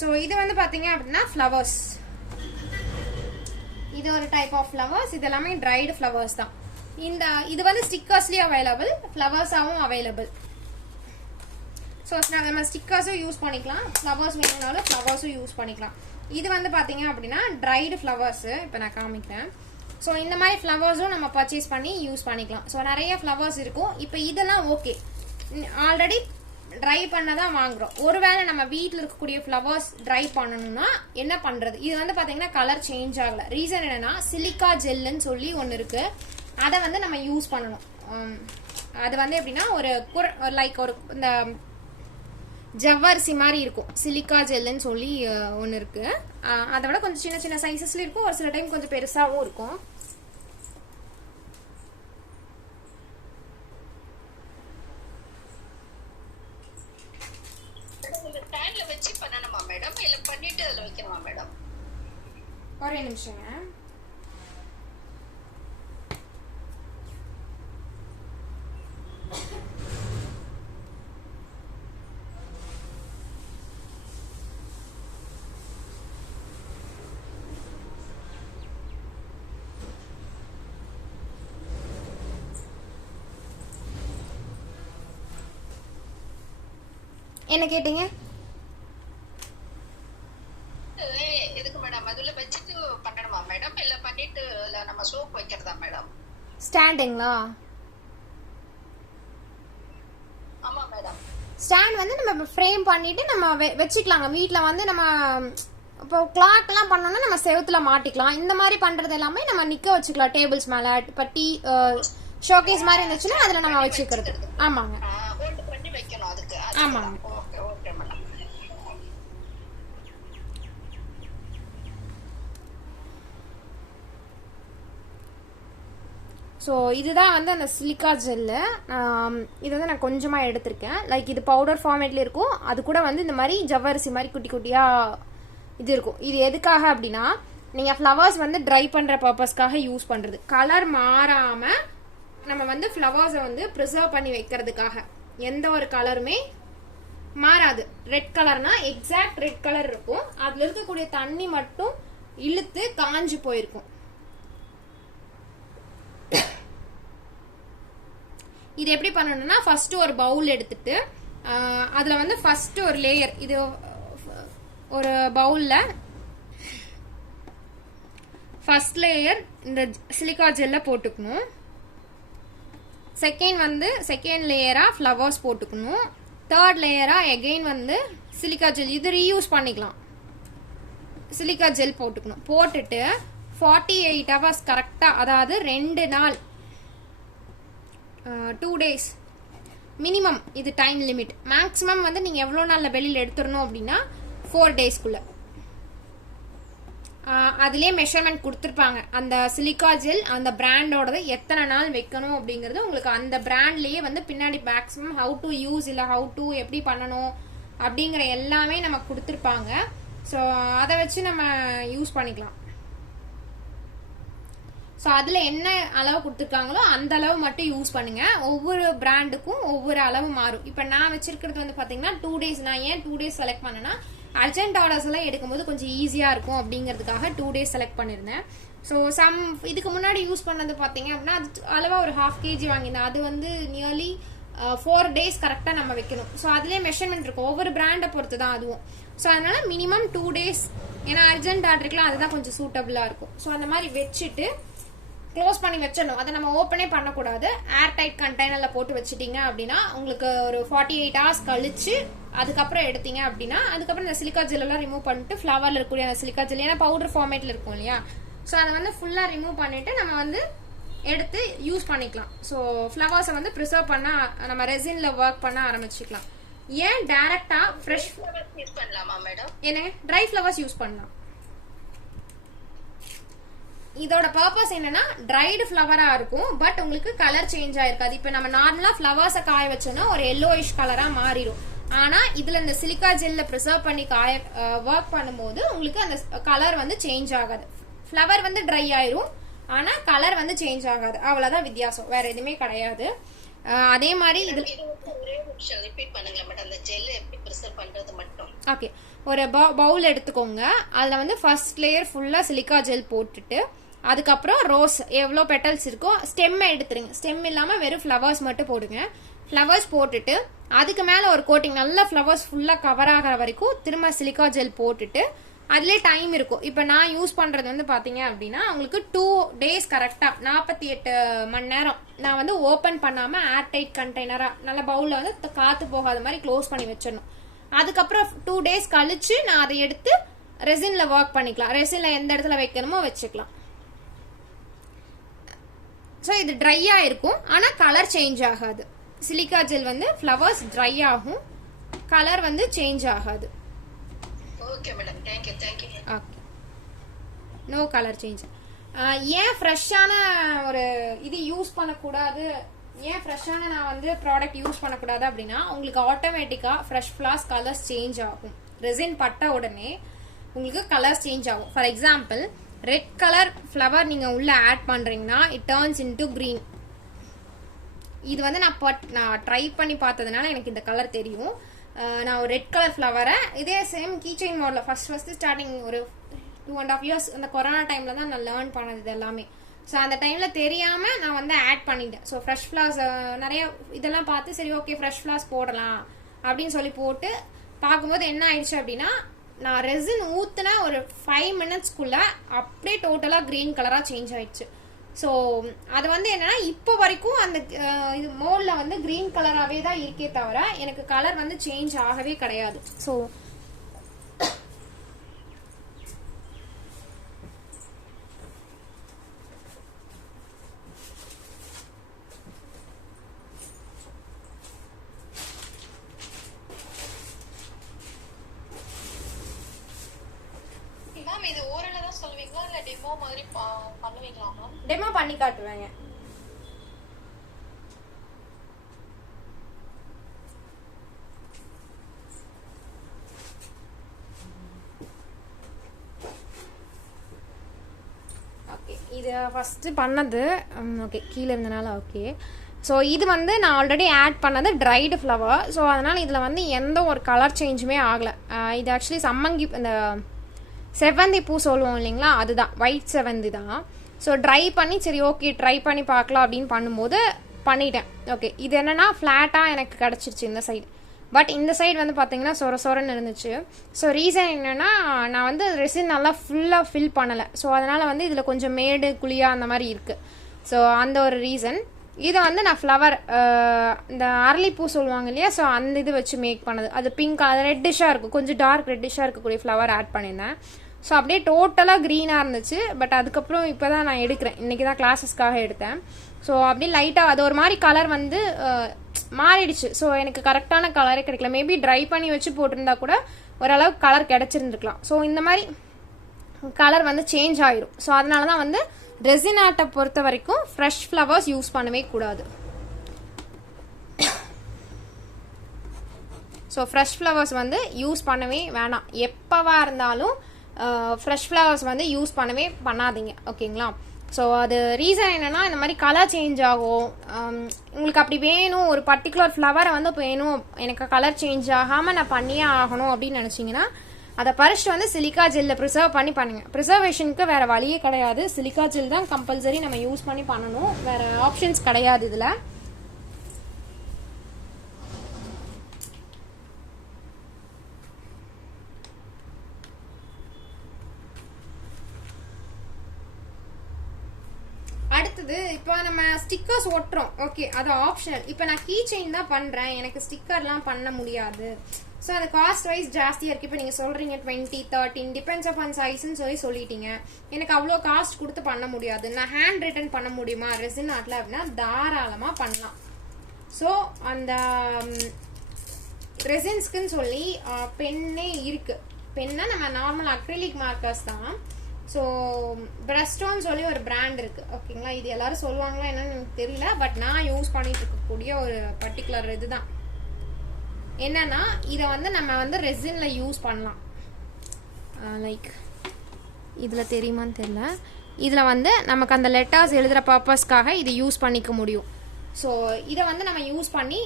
ஸோ இது வந்து பார்த்தீங்க அப்படின்னா ஃப்ளவர்ஸ். இது ஒரு டைப் ஆஃப் ஃப்ளவர்ஸ். இது எல்லாமே ட்ரைடு ஃப்ளவர்ஸ் தான். இது வந்து ஸ்டிக்கர்ஸ்லேயும் அவைலபிள், ஃப்ளவர்ஸாகவும் அவைலபிள். ஸோ நம்ம ஸ்டிக்கர்ஸும் யூஸ் பண்ணிக்கலாம், ஃப்ளவர்ஸ் வேணும்னாலும் ஃப்ளவர்ஸும் யூஸ் பண்ணிக்கலாம். இது வந்து பார்த்தீங்க அப்படின்னா ட்ரைடு ஃப்ளவர்ஸு இப்போ நான் காமிக்கிறேன். ஸோ இந்த மாதிரி ஃப்ளவர்ஸும் நம்ம பர்ச்சேஸ் பண்ணி யூஸ் பண்ணிக்கலாம். ஸோ நிறைய ஃப்ளவர்ஸ் இருக்கும். இப்போ இதெல்லாம் ஓகே, ஆல்ரெடி ட்ரை பண்ண தான் வாங்குறோம். ஒருவேளை நம்ம வீட்டில் இருக்கக்கூடிய ஃப்ளவர்ஸ் ட்ரை பண்ணணும்னா என்ன பண்ணுறது? இது வந்து பார்த்தீங்கன்னா கலர் சேஞ்ச் ஆகலை. ரீசன் என்னன்னா சிலிக்கா ஜெல்லுன்னு சொல்லி ஒன்று இருக்குது, அதை வந்து நம்ம யூஸ் பண்ணணும். அது வந்து எப்படின்னா ஒரு லைக் ஒரு இந்த ஜவ்வரிசி மாதிரி இருக்கும், சிலிக்கா ஜெல்லுன்னு சொல்லி ஒன்று இருக்குது. அதை விட கொஞ்சம் சின்ன சின்ன சைஸஸ்ல இருக்கும், ஒரு சில டைம் கொஞ்சம் பெருசாகவும் இருக்கும். ஒரே நிமிஷங்க. என்ன கேட்டீங்க? ஸ்டாண்டுங்களா? ஸ்டாண்ட் வந்து நம்ம ஃப்ரேம் பண்ணிட்டு நம்ம வச்சுக்கலாங்க. வீட்டில் வந்து நம்ம இப்போ கிளாக்லாம் பண்ணோம்னா நம்ம செவுத்துல மாட்டிக்கலாம். இந்த மாதிரி பண்றது எல்லாமே நம்ம நிக்க வச்சுக்கலாம் டேபிள்ஸ் மேல. இப்போ டீ ஷோகேஸ் மாதிரி இருந்துச்சுன்னா அதில் நம்ம வச்சுக்கிறது. ஆமாங்க ஆமாங்க. ஸோ இதுதான் வந்து அந்த சிலிக்கா ஜெல்லு. இது வந்து நான் கொஞ்சமாக எடுத்திருக்கேன். லைக் இது பவுடர் ஃபார்மேட்ல இருக்கும், அது கூட வந்து இந்த மாதிரி ஜவ்வரிசி மாதிரி குட்டி குட்டியாக இது இருக்கும். இது எதுக்காக அப்படின்னா நீங்கள் ஃப்ளவர்ஸ் வந்து ட்ரை பண்ணுற பர்பஸ்க்காக யூஸ் பண்ணுறது. கலர் மாறாமல் நம்ம வந்து ஃப்ளவர்ஸை வந்து ப்ரிசர்வ் பண்ணி வைக்கிறதுக்காக. எந்த ஒரு கலருமே மாறாது. ரெட் கலர்னா எக்ஸாக்ட் ரெட் கலர் இருக்கும், அதில் இருக்கக்கூடிய தண்ணி மட்டும் இழுத்து காஞ்சு போயிருக்கும். இது எப்படி பண்ணணும்னா ஃபர்ஸ்ட் ஒரு பவுல் எடுத்துட்டு அதுல வந்து ஃபர்ஸ்ட் ஒரு லேயர், இது ஒரு பவுல்ல ஃபர்ஸ்ட் லேயர் இந்த சிலிக்கா ஜெல்ல போட்டுக்கணும். செகண்ட் லேயரா ஃப்ளவர்ஸ் போட்டுக்கணும். தேர்ட் லேயரா எகெயின் வந்து சிலிக்கா ஜெல், இது ரீயூஸ் பண்ணிக்கலாம், சிலிக்கா ஜெல் போட்டுக்கணும். போட்டுட்டு 48 hours கரெக்டா, அதாவது 2 நாள் 2 days மினிமம் இது டைம் லிமிட். மேக்ஸிமம் வந்து நீங்கள் எவ்வளோ நாளில் வெளியில் எடுத்துடணும் அப்படின்னா 4 daysக்குள்ள. அதுலேயே மெஷர்மெண்ட் கொடுத்துருப்பாங்க. அந்த சிலிக்கா ஜெல் அந்த பிராண்டோடது எத்தனை நாள் வைக்கணும் அப்படிங்கிறது உங்களுக்கு அந்த பிராண்ட்லேயே வந்து பின்னாடி மேக்ஸிமம் ஹவு டு யூஸ் இல்லை ஹவு டு எப்படி பண்ணணும் அப்படிங்கிற எல்லாமே நமக்கு கொடுத்துருப்பாங்க. ஸோ அதை வச்சு நம்ம யூஸ் பண்ணிக்கலாம். ஸோ அதில் என்ன அளவு கொடுத்துருக்காங்களோ அந்த அளவு மட்டும் யூஸ் பண்ணுங்க. ஒவ்வொரு பிராண்டுக்கும் ஒவ்வொரு அளவு மாறும். இப்போ நான் வச்சிருக்கிறது வந்து பார்த்தீங்கன்னா 2 days. நான் ஏன் 2 days செலக்ட் பண்ணேன்னா அர்ஜென்ட் ஆர்டர்ஸ் எல்லாம் எடுக்கும்போது கொஞ்சம் ஈஸியாக இருக்கும் அப்படிங்கிறதுக்காக 2 days செலக்ட் பண்ணியிருந்தேன். ஸோ இதுக்கு முன்னாடி யூஸ் பண்ணது பார்த்தீங்க அப்படின்னா அது அளவாக ஒரு 1/2 kg வாங்கியிருந்தேன். அது வந்து நியர்லி 4 days கரெக்டாக நம்ம வைக்கணும். ஸோ அதுலேயே மெஷர்மெண்ட் இருக்கும், ஒவ்வொரு பிராண்டை பொறுத்து தான் அதுவும். ஸோ அதனால மினிமம் 2 days, ஏன்னா அர்ஜென்ட் ஆர்டருக்குலாம் அதுதான் கொஞ்சம் சூட்டபிளாக இருக்கும். ஸோ அந்த மாதிரி வச்சுட்டு க்ளோஸ் பண்ணி வச்சிடணும். அதை நம்ம ஓப்பனே பண்ணக்கூடாது. ஏர் டைட் கண்டெய்னரில் போட்டு வச்சுட்டீங்க அப்படின்னா உங்களுக்கு ஒரு 48 hours கழிச்சு அதுக்கப்புறம் எடுத்தீங்க அப்படின்னா அதுக்கப்புறம் இந்த சிலிக்கா ஜெல்லாம் ரிமூவ் பண்ணிட்டு ஃப்ளவரில் இருக்கக்கூடிய அந்த சிலிக்கா ஜெல், ஏன்னா பவுடர் ஃபார்மேட்டில் இருக்கும் இல்லையா, ஸோ அதை வந்து ஃபுல்லாக ரிமூவ் பண்ணிட்டு நம்ம வந்து எடுத்து யூஸ் பண்ணிக்கலாம். ஸோ ஃப்ளவர்ஸை வந்து ப்ரிசர்வ் பண்ண நம்ம ரெசினில் ஒர்க் பண்ண ஆரம்பிச்சுக்கலாம். ஏன் டைரக்டா ஃப்ரெஷ் யூஸ் பண்ணலாமா மேடம்? என்ன ட்ரை ஃப்ளவர்ஸ் யூஸ் பண்ணலாம். இதோட பர்பஸ் என்னன்னா ட்ரைடு ஃப்ளவரா இருக்கும், பட் உங்களுக்கு கலர் சேஞ்ச் ஆயிருக்காது. இப்போ நம்ம நார்மலா ஃப்ளவர்ஸை காய வச்சோம்னா ஒரு எல்லோயிஷ் கலரா மாறிடும். ஆனா இதுல இந்த சிலிக்கா ஜெல்ல ப்ரிசர்வ் பண்ணி ஒர்க் பண்ணும்போது உங்களுக்கு அந்த கலர் வந்து சேஞ்ச் ஆகாது. ஃப்ளவர் வந்து ட்ரை ஆயிரும், ஆனா கலர் வந்து சேஞ்ச் ஆகாது. அவ்வளவுதான் வித்தியாசம், வேற எதுவுமே கிடையாது. அதே மாதிரி இது ஒரே நிமிஷம் ரிப்பீட் பண்ணுங்க மேடம், அந்த ஜெல் எப்படி ப்ரிசர்வ் பண்றது மட்டும். ஓகே, ஒரு பவுல் எடுத்துக்கோங்க. அதுல வந்து ஃபர்ஸ்ட் லேயர் ஃபுல்லா சிலிக்கா ஜெல் போட்டுட்டு அதுக்கப்புறம் ரோஸ் எவ்வளோ பெட்டல்ஸ் இருக்கோ ஸ்டெம்மை எடுத்துருங்க. ஸ்டெம் இல்லாமல் வெறும் ஃப்ளவர்ஸ் மட்டும் போடுங்க. ஃப்ளவர்ஸ் போட்டுட்டு அதுக்கு மேலே ஒரு கோட்டிங், நல்லா ஃப்ளவர்ஸ் ஃபுல்லாக கவர் ஆகிற வரைக்கும் திரும்ப சிலிக்கா ஜெல் போட்டுட்டு அதுலேயே டைம் இருக்கும். இப்போ நான் யூஸ் பண்ணுறது வந்து பார்த்தீங்க அப்படின்னா உங்களுக்கு 2 days கரெக்டாக 48 மணி நேரம் நான் வந்து ஓப்பன் பண்ணாமல் ஏர்டைட் கண்டெய்னராக நல்ல பவுலில் வந்து காற்று போகாத மாதிரி க்ளோஸ் பண்ணி வச்சிடணும். அதுக்கப்புறம் 2 days கழிச்சு நான் அதை எடுத்து ரெசினில் ஒர்க் பண்ணிக்கலாம். ரெசினில் எந்த இடத்துல வைக்கணுமோ வச்சுக்கலாம். ஸோ இது ட்ரையாக இருக்கும், ஆனால் கலர் சேஞ்ச் ஆகாது. சிலிக்கா ஜெல் வந்து ஃப்ளவர்ஸ் ட்ரை ஆகும், கலர் வந்து சேஞ்ச் ஆகாது. Okay madam, thank you. Okay, no colour change. ஏன் ஃப்ரெஷ்ஷான ஒரு இது யூஸ் பண்ணக்கூடாது, ஏன் ஃப்ரெஷ்ஷான நான் வந்து ப்ராடக்ட் யூஸ் பண்ணக்கூடாது அப்படின்னா உங்களுக்கு ஆட்டோமேட்டிக்காக ஃப்ரெஷ் ஃப்ளார்ஸ் கலர்ஸ் சேஞ்ச் ஆகும். ரெசின் பட்ட உடனே உங்களுக்கு கலர்ஸ் சேஞ்ச் ஆகும். For example red colour flower நீங்கள் உள்ளே ஆட் பண்ணுறீங்கன்னா இட் டர்ன்ஸ் இன்டு க்ரீன். இது வந்து நான் ட்ரை பண்ணி பார்த்ததுனால எனக்கு இந்த கலர் தெரியும். நான் ஒரு ரெட் கலர் ஃப்ளவரை இதே சேம் கீச்செயின் மாடலில் ஃபர்ஸ்ட் ஸ்டார்டிங் ஒரு 2.5 years அந்த கொரோனா டைமில் தான் நான் லேர்ன் பண்ணது இது எல்லாமே. ஸோ அந்த டைமில் தெரியாமல் நான் வந்து ஆட் பண்ணிட்டேன். ஸோ ஃப்ரெஷ் ஃப்ளார்ஸ் நிறைய இதெல்லாம் பார்த்து சரி ஓகே ஃப்ரெஷ் ஃப்ளார்ஸ் போடலாம் அப்படின்னு சொல்லி போட்டு பார்க்கும்போது என்ன ஆயிடுச்சு அப்படின்னா நான் ரெசின் ஊற்றுனா ஒரு 5 minutesக்குள்ளே அப்படியே டோட்டலாக க்ரீன் கலராக சேஞ்ச் ஆயிடுச்சு. ஸோ அது வந்து என்னன்னா இப்போ வரைக்கும் அந்த இது மோல்ல வந்து கிரீன் கலராகவே தான் இருக்கே தவிர எனக்கு கலர் வந்து சேஞ்ச் ஆகவே கிடையாது. ஸோ இது ஓரளவு தான் சொல்லுவீங்களா இல்ல டெமோ மாதிரி பண்ணுவீங்களா மேம்? டெமோ பண்ணி காட்டுவேங்க. ஓகே, இது ஃபர்ஸ்ட் பண்ணது ஓகே கீழே இருந்தனால ஓகே. ஸோ இது வந்து நான் ஆல்ரெடி ஆட் பண்ணது ட்ரைடு ஃப்ளவர். ஸோ அதனால் இதில் வந்து எந்த ஒரு கலர் சேஞ்சுமே ஆகலை. இது ஆக்சுவலி சம்மங்கி இந்த செவ்வந்தி பூ சொல்லுவோம் இல்லைங்களா, அதுதான் ஒயிட் செவ்வந்தி தான். ஸோ ட்ரை பண்ணி சரி ஓகே ட்ரை பண்ணி பார்க்கலாம் அப்படின்னு பண்ணும்போது பண்ணிட்டேன். ஓகே, இது என்னென்னா ஃப்ளாட்டாக எனக்கு கிடச்சிருச்சு இந்த சைடு. பட் இந்த சைடு வந்து பார்த்தீங்கன்னா சொரன்னு இருந்துச்சு. ஸோ ரீசன் என்னென்னா நான் வந்து ரெசின் நல்லா ஃபுல்லாக ஃபில் பண்ணலை. ஸோ அதனால் வந்து இதில் கொஞ்சம் மேடு குழியாக அந்த மாதிரி இருக்குது. ஸோ அந்த ஒரு ரீசன். இதை வந்து நான் ஃப்ளவர் இந்த அரளிப்பூ சொல்லுவாங்க இல்லையா, ஸோ அந்த இது வச்சு மேக் பண்ணது. அது பிங்க் கலர் ரெட்டிஷாக இருக்கும், கொஞ்சம் டார்க் ரெட்டிஷாக இருக்கக்கூடிய ஃப்ளவர் ஆட் பண்ணியிருந்தேன். ஸோ அப்படியே டோட்டலாக க்ரீனாக இருந்துச்சு. பட் அதுக்கப்புறம் இப்போ தான் நான் எடுக்கிறேன், இன்றைக்கி தான் கிளாஸஸ்க்காக எடுத்தேன். ஸோ அப்படியே லைட்டாக அது ஒரு மாதிரி கலர் வந்து மாறிடுச்சு. ஸோ எனக்கு கரெக்டான கலரே கிடைக்கல. மேபி ட்ரை பண்ணி வச்சு போட்டிருந்தா கூட ஓரளவுக்கு கலர் கிடச்சிருந்துருக்கலாம். ஸோ இந்த மாதிரி கலர் வந்து சேஞ்ச் ஆயிரும். ஸோ அதனால தான் வந்து ரெசின் ஆர்ட்டை பொறுத்த வரைக்கும் ஃப்ரெஷ் ஃப்ளவர்ஸ் யூஸ் பண்ணவே கூடாது. ஸோ ஃப்ரெஷ் ஃப்ளவர்ஸ் வந்து யூஸ் பண்ணவே வேணாம். எப்போவா இருந்தாலும் ஃப்ரெஷ் ஃப்ளவர்ஸ் வந்து யூஸ் பண்ணவே பண்ணாதீங்க, ஓகேங்களா. ஸோ அது ரீசன் என்னென்னா இந்த மாதிரி கலர் சேஞ்ச் ஆகும். உங்களுக்கு அப்படி வேணும், ஒரு பர்டிகுலர் ஃப்ளவரை வந்து வேணும் எனக்கு கலர் சேஞ்ச் ஆகாமல் நான் பண்ணியே ஆகணும் அப்படின்னு நினச்சிங்கன்னா அதை பறிச்சுட்டு வந்து சிலிக்கா ஜெல்ல ப்ரிசர்வ் பண்ணி பண்ணுங்க. ப்ரிசர்வேஷனுக்கு வேற வழியே கிடையாது, சிலிக்கா ஜெல் தான் கம்பல்சரி நம்ம யூஸ் பண்ணி பண்ணணும், வேற ஆப்ஷன்ஸ் கிடையாது இதில். அடுத்தது இப்போ நம்ம ஸ்டிக்கர்ஸ் ஒட்டுறோம், ஓகே அது ஆப்ஷனல். இப்போ நான் கீ செயின் தான் பண்ணுறேன், எனக்கு ஸ்டிக்கர்லாம் பண்ண முடியாது. ஸோ அது காஸ்ட் வைஸ் ஜாஸ்தியாக இருக்குது. இப்போ நீங்கள் சொல்கிறீங்க 20, 13 டிபெண்ட்ஸ் அப்பான் சைஸ்ன்னு சொல்லிட்டீங்க. எனக்கு அவ்வளோ காஸ்ட் கொடுத்து பண்ண முடியாது. நான் ஹேண்ட் ரிட்டன் பண்ண முடியுமா ரெசின் ஆர்ட்டில் அப்படின்னா தாராளமாக பண்ணலாம். ஸோ அந்த ரெசின்ஸ்க்குன்னு சொல்லி பென்னே இருக்குது. பென்னா நம்ம நார்மல் அக்ரிலிக் மார்க்கர்ஸ் தான். ஸோ பிரஸ்டோன்னு சொல்லி ஒரு பிராண்ட் இருக்குது, ஓகேங்களா. இது எல்லாரும் சொல்லுவாங்களா என்னன்னு எனக்கு தெரியல, பட் நான் யூஸ் பண்ணிட்டு இருக்கக்கூடிய ஒரு பர்டிகுலர் இதுதான். என்னன்னா இதை வந்து நம்ம வந்து ரெசின்ல யூஸ் பண்ணலாம். லைக் இதில் தெரியுமான்னு தெரியல, இதில் வந்து நமக்கு அந்த லெட்டர்ஸ் எழுதுகிற பர்பஸ்க்காக இது யூஸ் பண்ணிக்க முடியும். ஸோ இதை வந்து நம்ம யூஸ் பண்ணி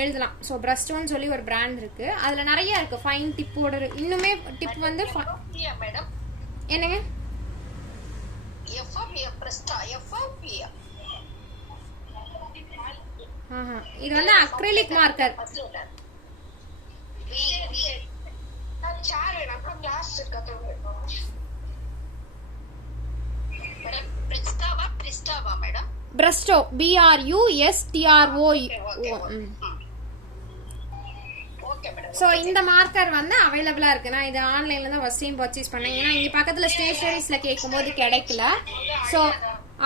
எழுதலாம். ஸோ பிரஸ்டோன்னு சொல்லி ஒரு பிராண்ட் இருக்கு, அதில் நிறைய இருக்கு ஃபைன் டிப்போட. இன்னுமே டிப் வந்து மேடம் என்னங்க இது வந்து அக்ரிலிக் மார்க்கர். சேர் வேணும், அப்புறம் கிளாஸ் இருக்கட்டும். மேடம் பிரிஸ்டாவா madam? Brustro, BRUSTRO. Okay madam. So இந்த மார்க்கர் வந்து அவைலபிளா இருக்கு. நான் இது ஆன்லைன்ல தான் ஃபர்ஸ்ட் டைம் பர்ச்சேஸ் பண்ணேன். ஏன்னா இங்க பக்கத்துல ஸ்டேஷனரிஸ்ல கேட்கும்போது கிடைக்கல. ஸோ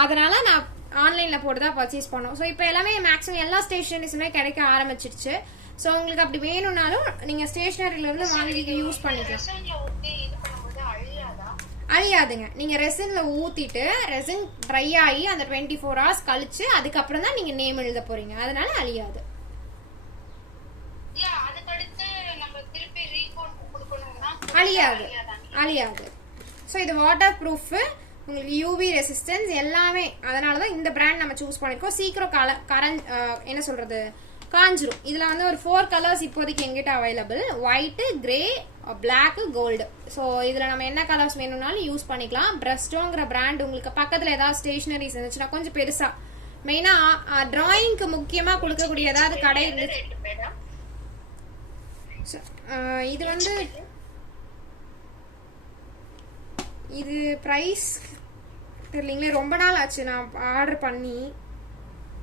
அதனால நான் ஆன்லைன்ல போட்டு தான் பர்ச்சேஸ் பண்ணோம். ஸோ இப்போ எல்லாமே மேக்ஸிமம் எல்லா ஸ்டேஷனரிஸுமே கிடைக்க ஆரம்பிச்சிருச்சு. ஸோ உங்களுக்கு அப்படி வேணும்னாலும் நீங்க ஸ்டேஷனரியில இருந்து வாங்கி யூஸ் பண்ணிக்கலாம். ரெசன்ல ஊத்தி இது பண்ணும்போது அழியாதா? அழியாதுங்க. நீங்க ரெசின்ல ஊத்திட்டு ரெசின் ட்ரை ஆகி அந்த 24 hours கழிச்சு அதுக்கப்புறம் தான் நீங்க நேம் எழுத போறீங்க. அதனால அழியாது. இல்ல அதுக்கு அடுத்து நம்ம திருப்பி ரீகோட் கொடுக்கணும்னா அழியாது. ஸோ இது வாட்டர் ப்ரூஃப், உங்களுக்கு யூவி ரெசிஸ்டன்ஸ் எல்லாமே. அதனால தான் இந்த பிராண்ட் நம்ம சூஸ் பண்ணிருக்கோம். சீக்கிரம் என்ன சொல்றது காஞ்சிரும். இதுல வந்து ஒரு 4 கலர்ஸ் இப்போதைக்கு எங்கிட்ட available. White, grey, black, gold. So இதுல நம்ம என்ன கலர்ஸ் வேணும்னாலும் யூஸ் பண்ணிக்கலாம். பிரஸ்டோங்கிற பிராண்ட் உங்களுக்கு பக்கத்துல ஏதாவது ஸ்டேஷனரிஸ் இருந்துச்சுன்னா கொஞ்சம் பெருசா, மெயினா டிராயிங்க்கு முக்கியமா கொடுக்கக்கூடிய ஏதாவது கடை இருந்துச்சு. இது வந்து இது பிரைஸ் தெரியலீங்களே, ரொம்ப நாள் ஆச்சு நான் ஆர்டர் பண்ணி.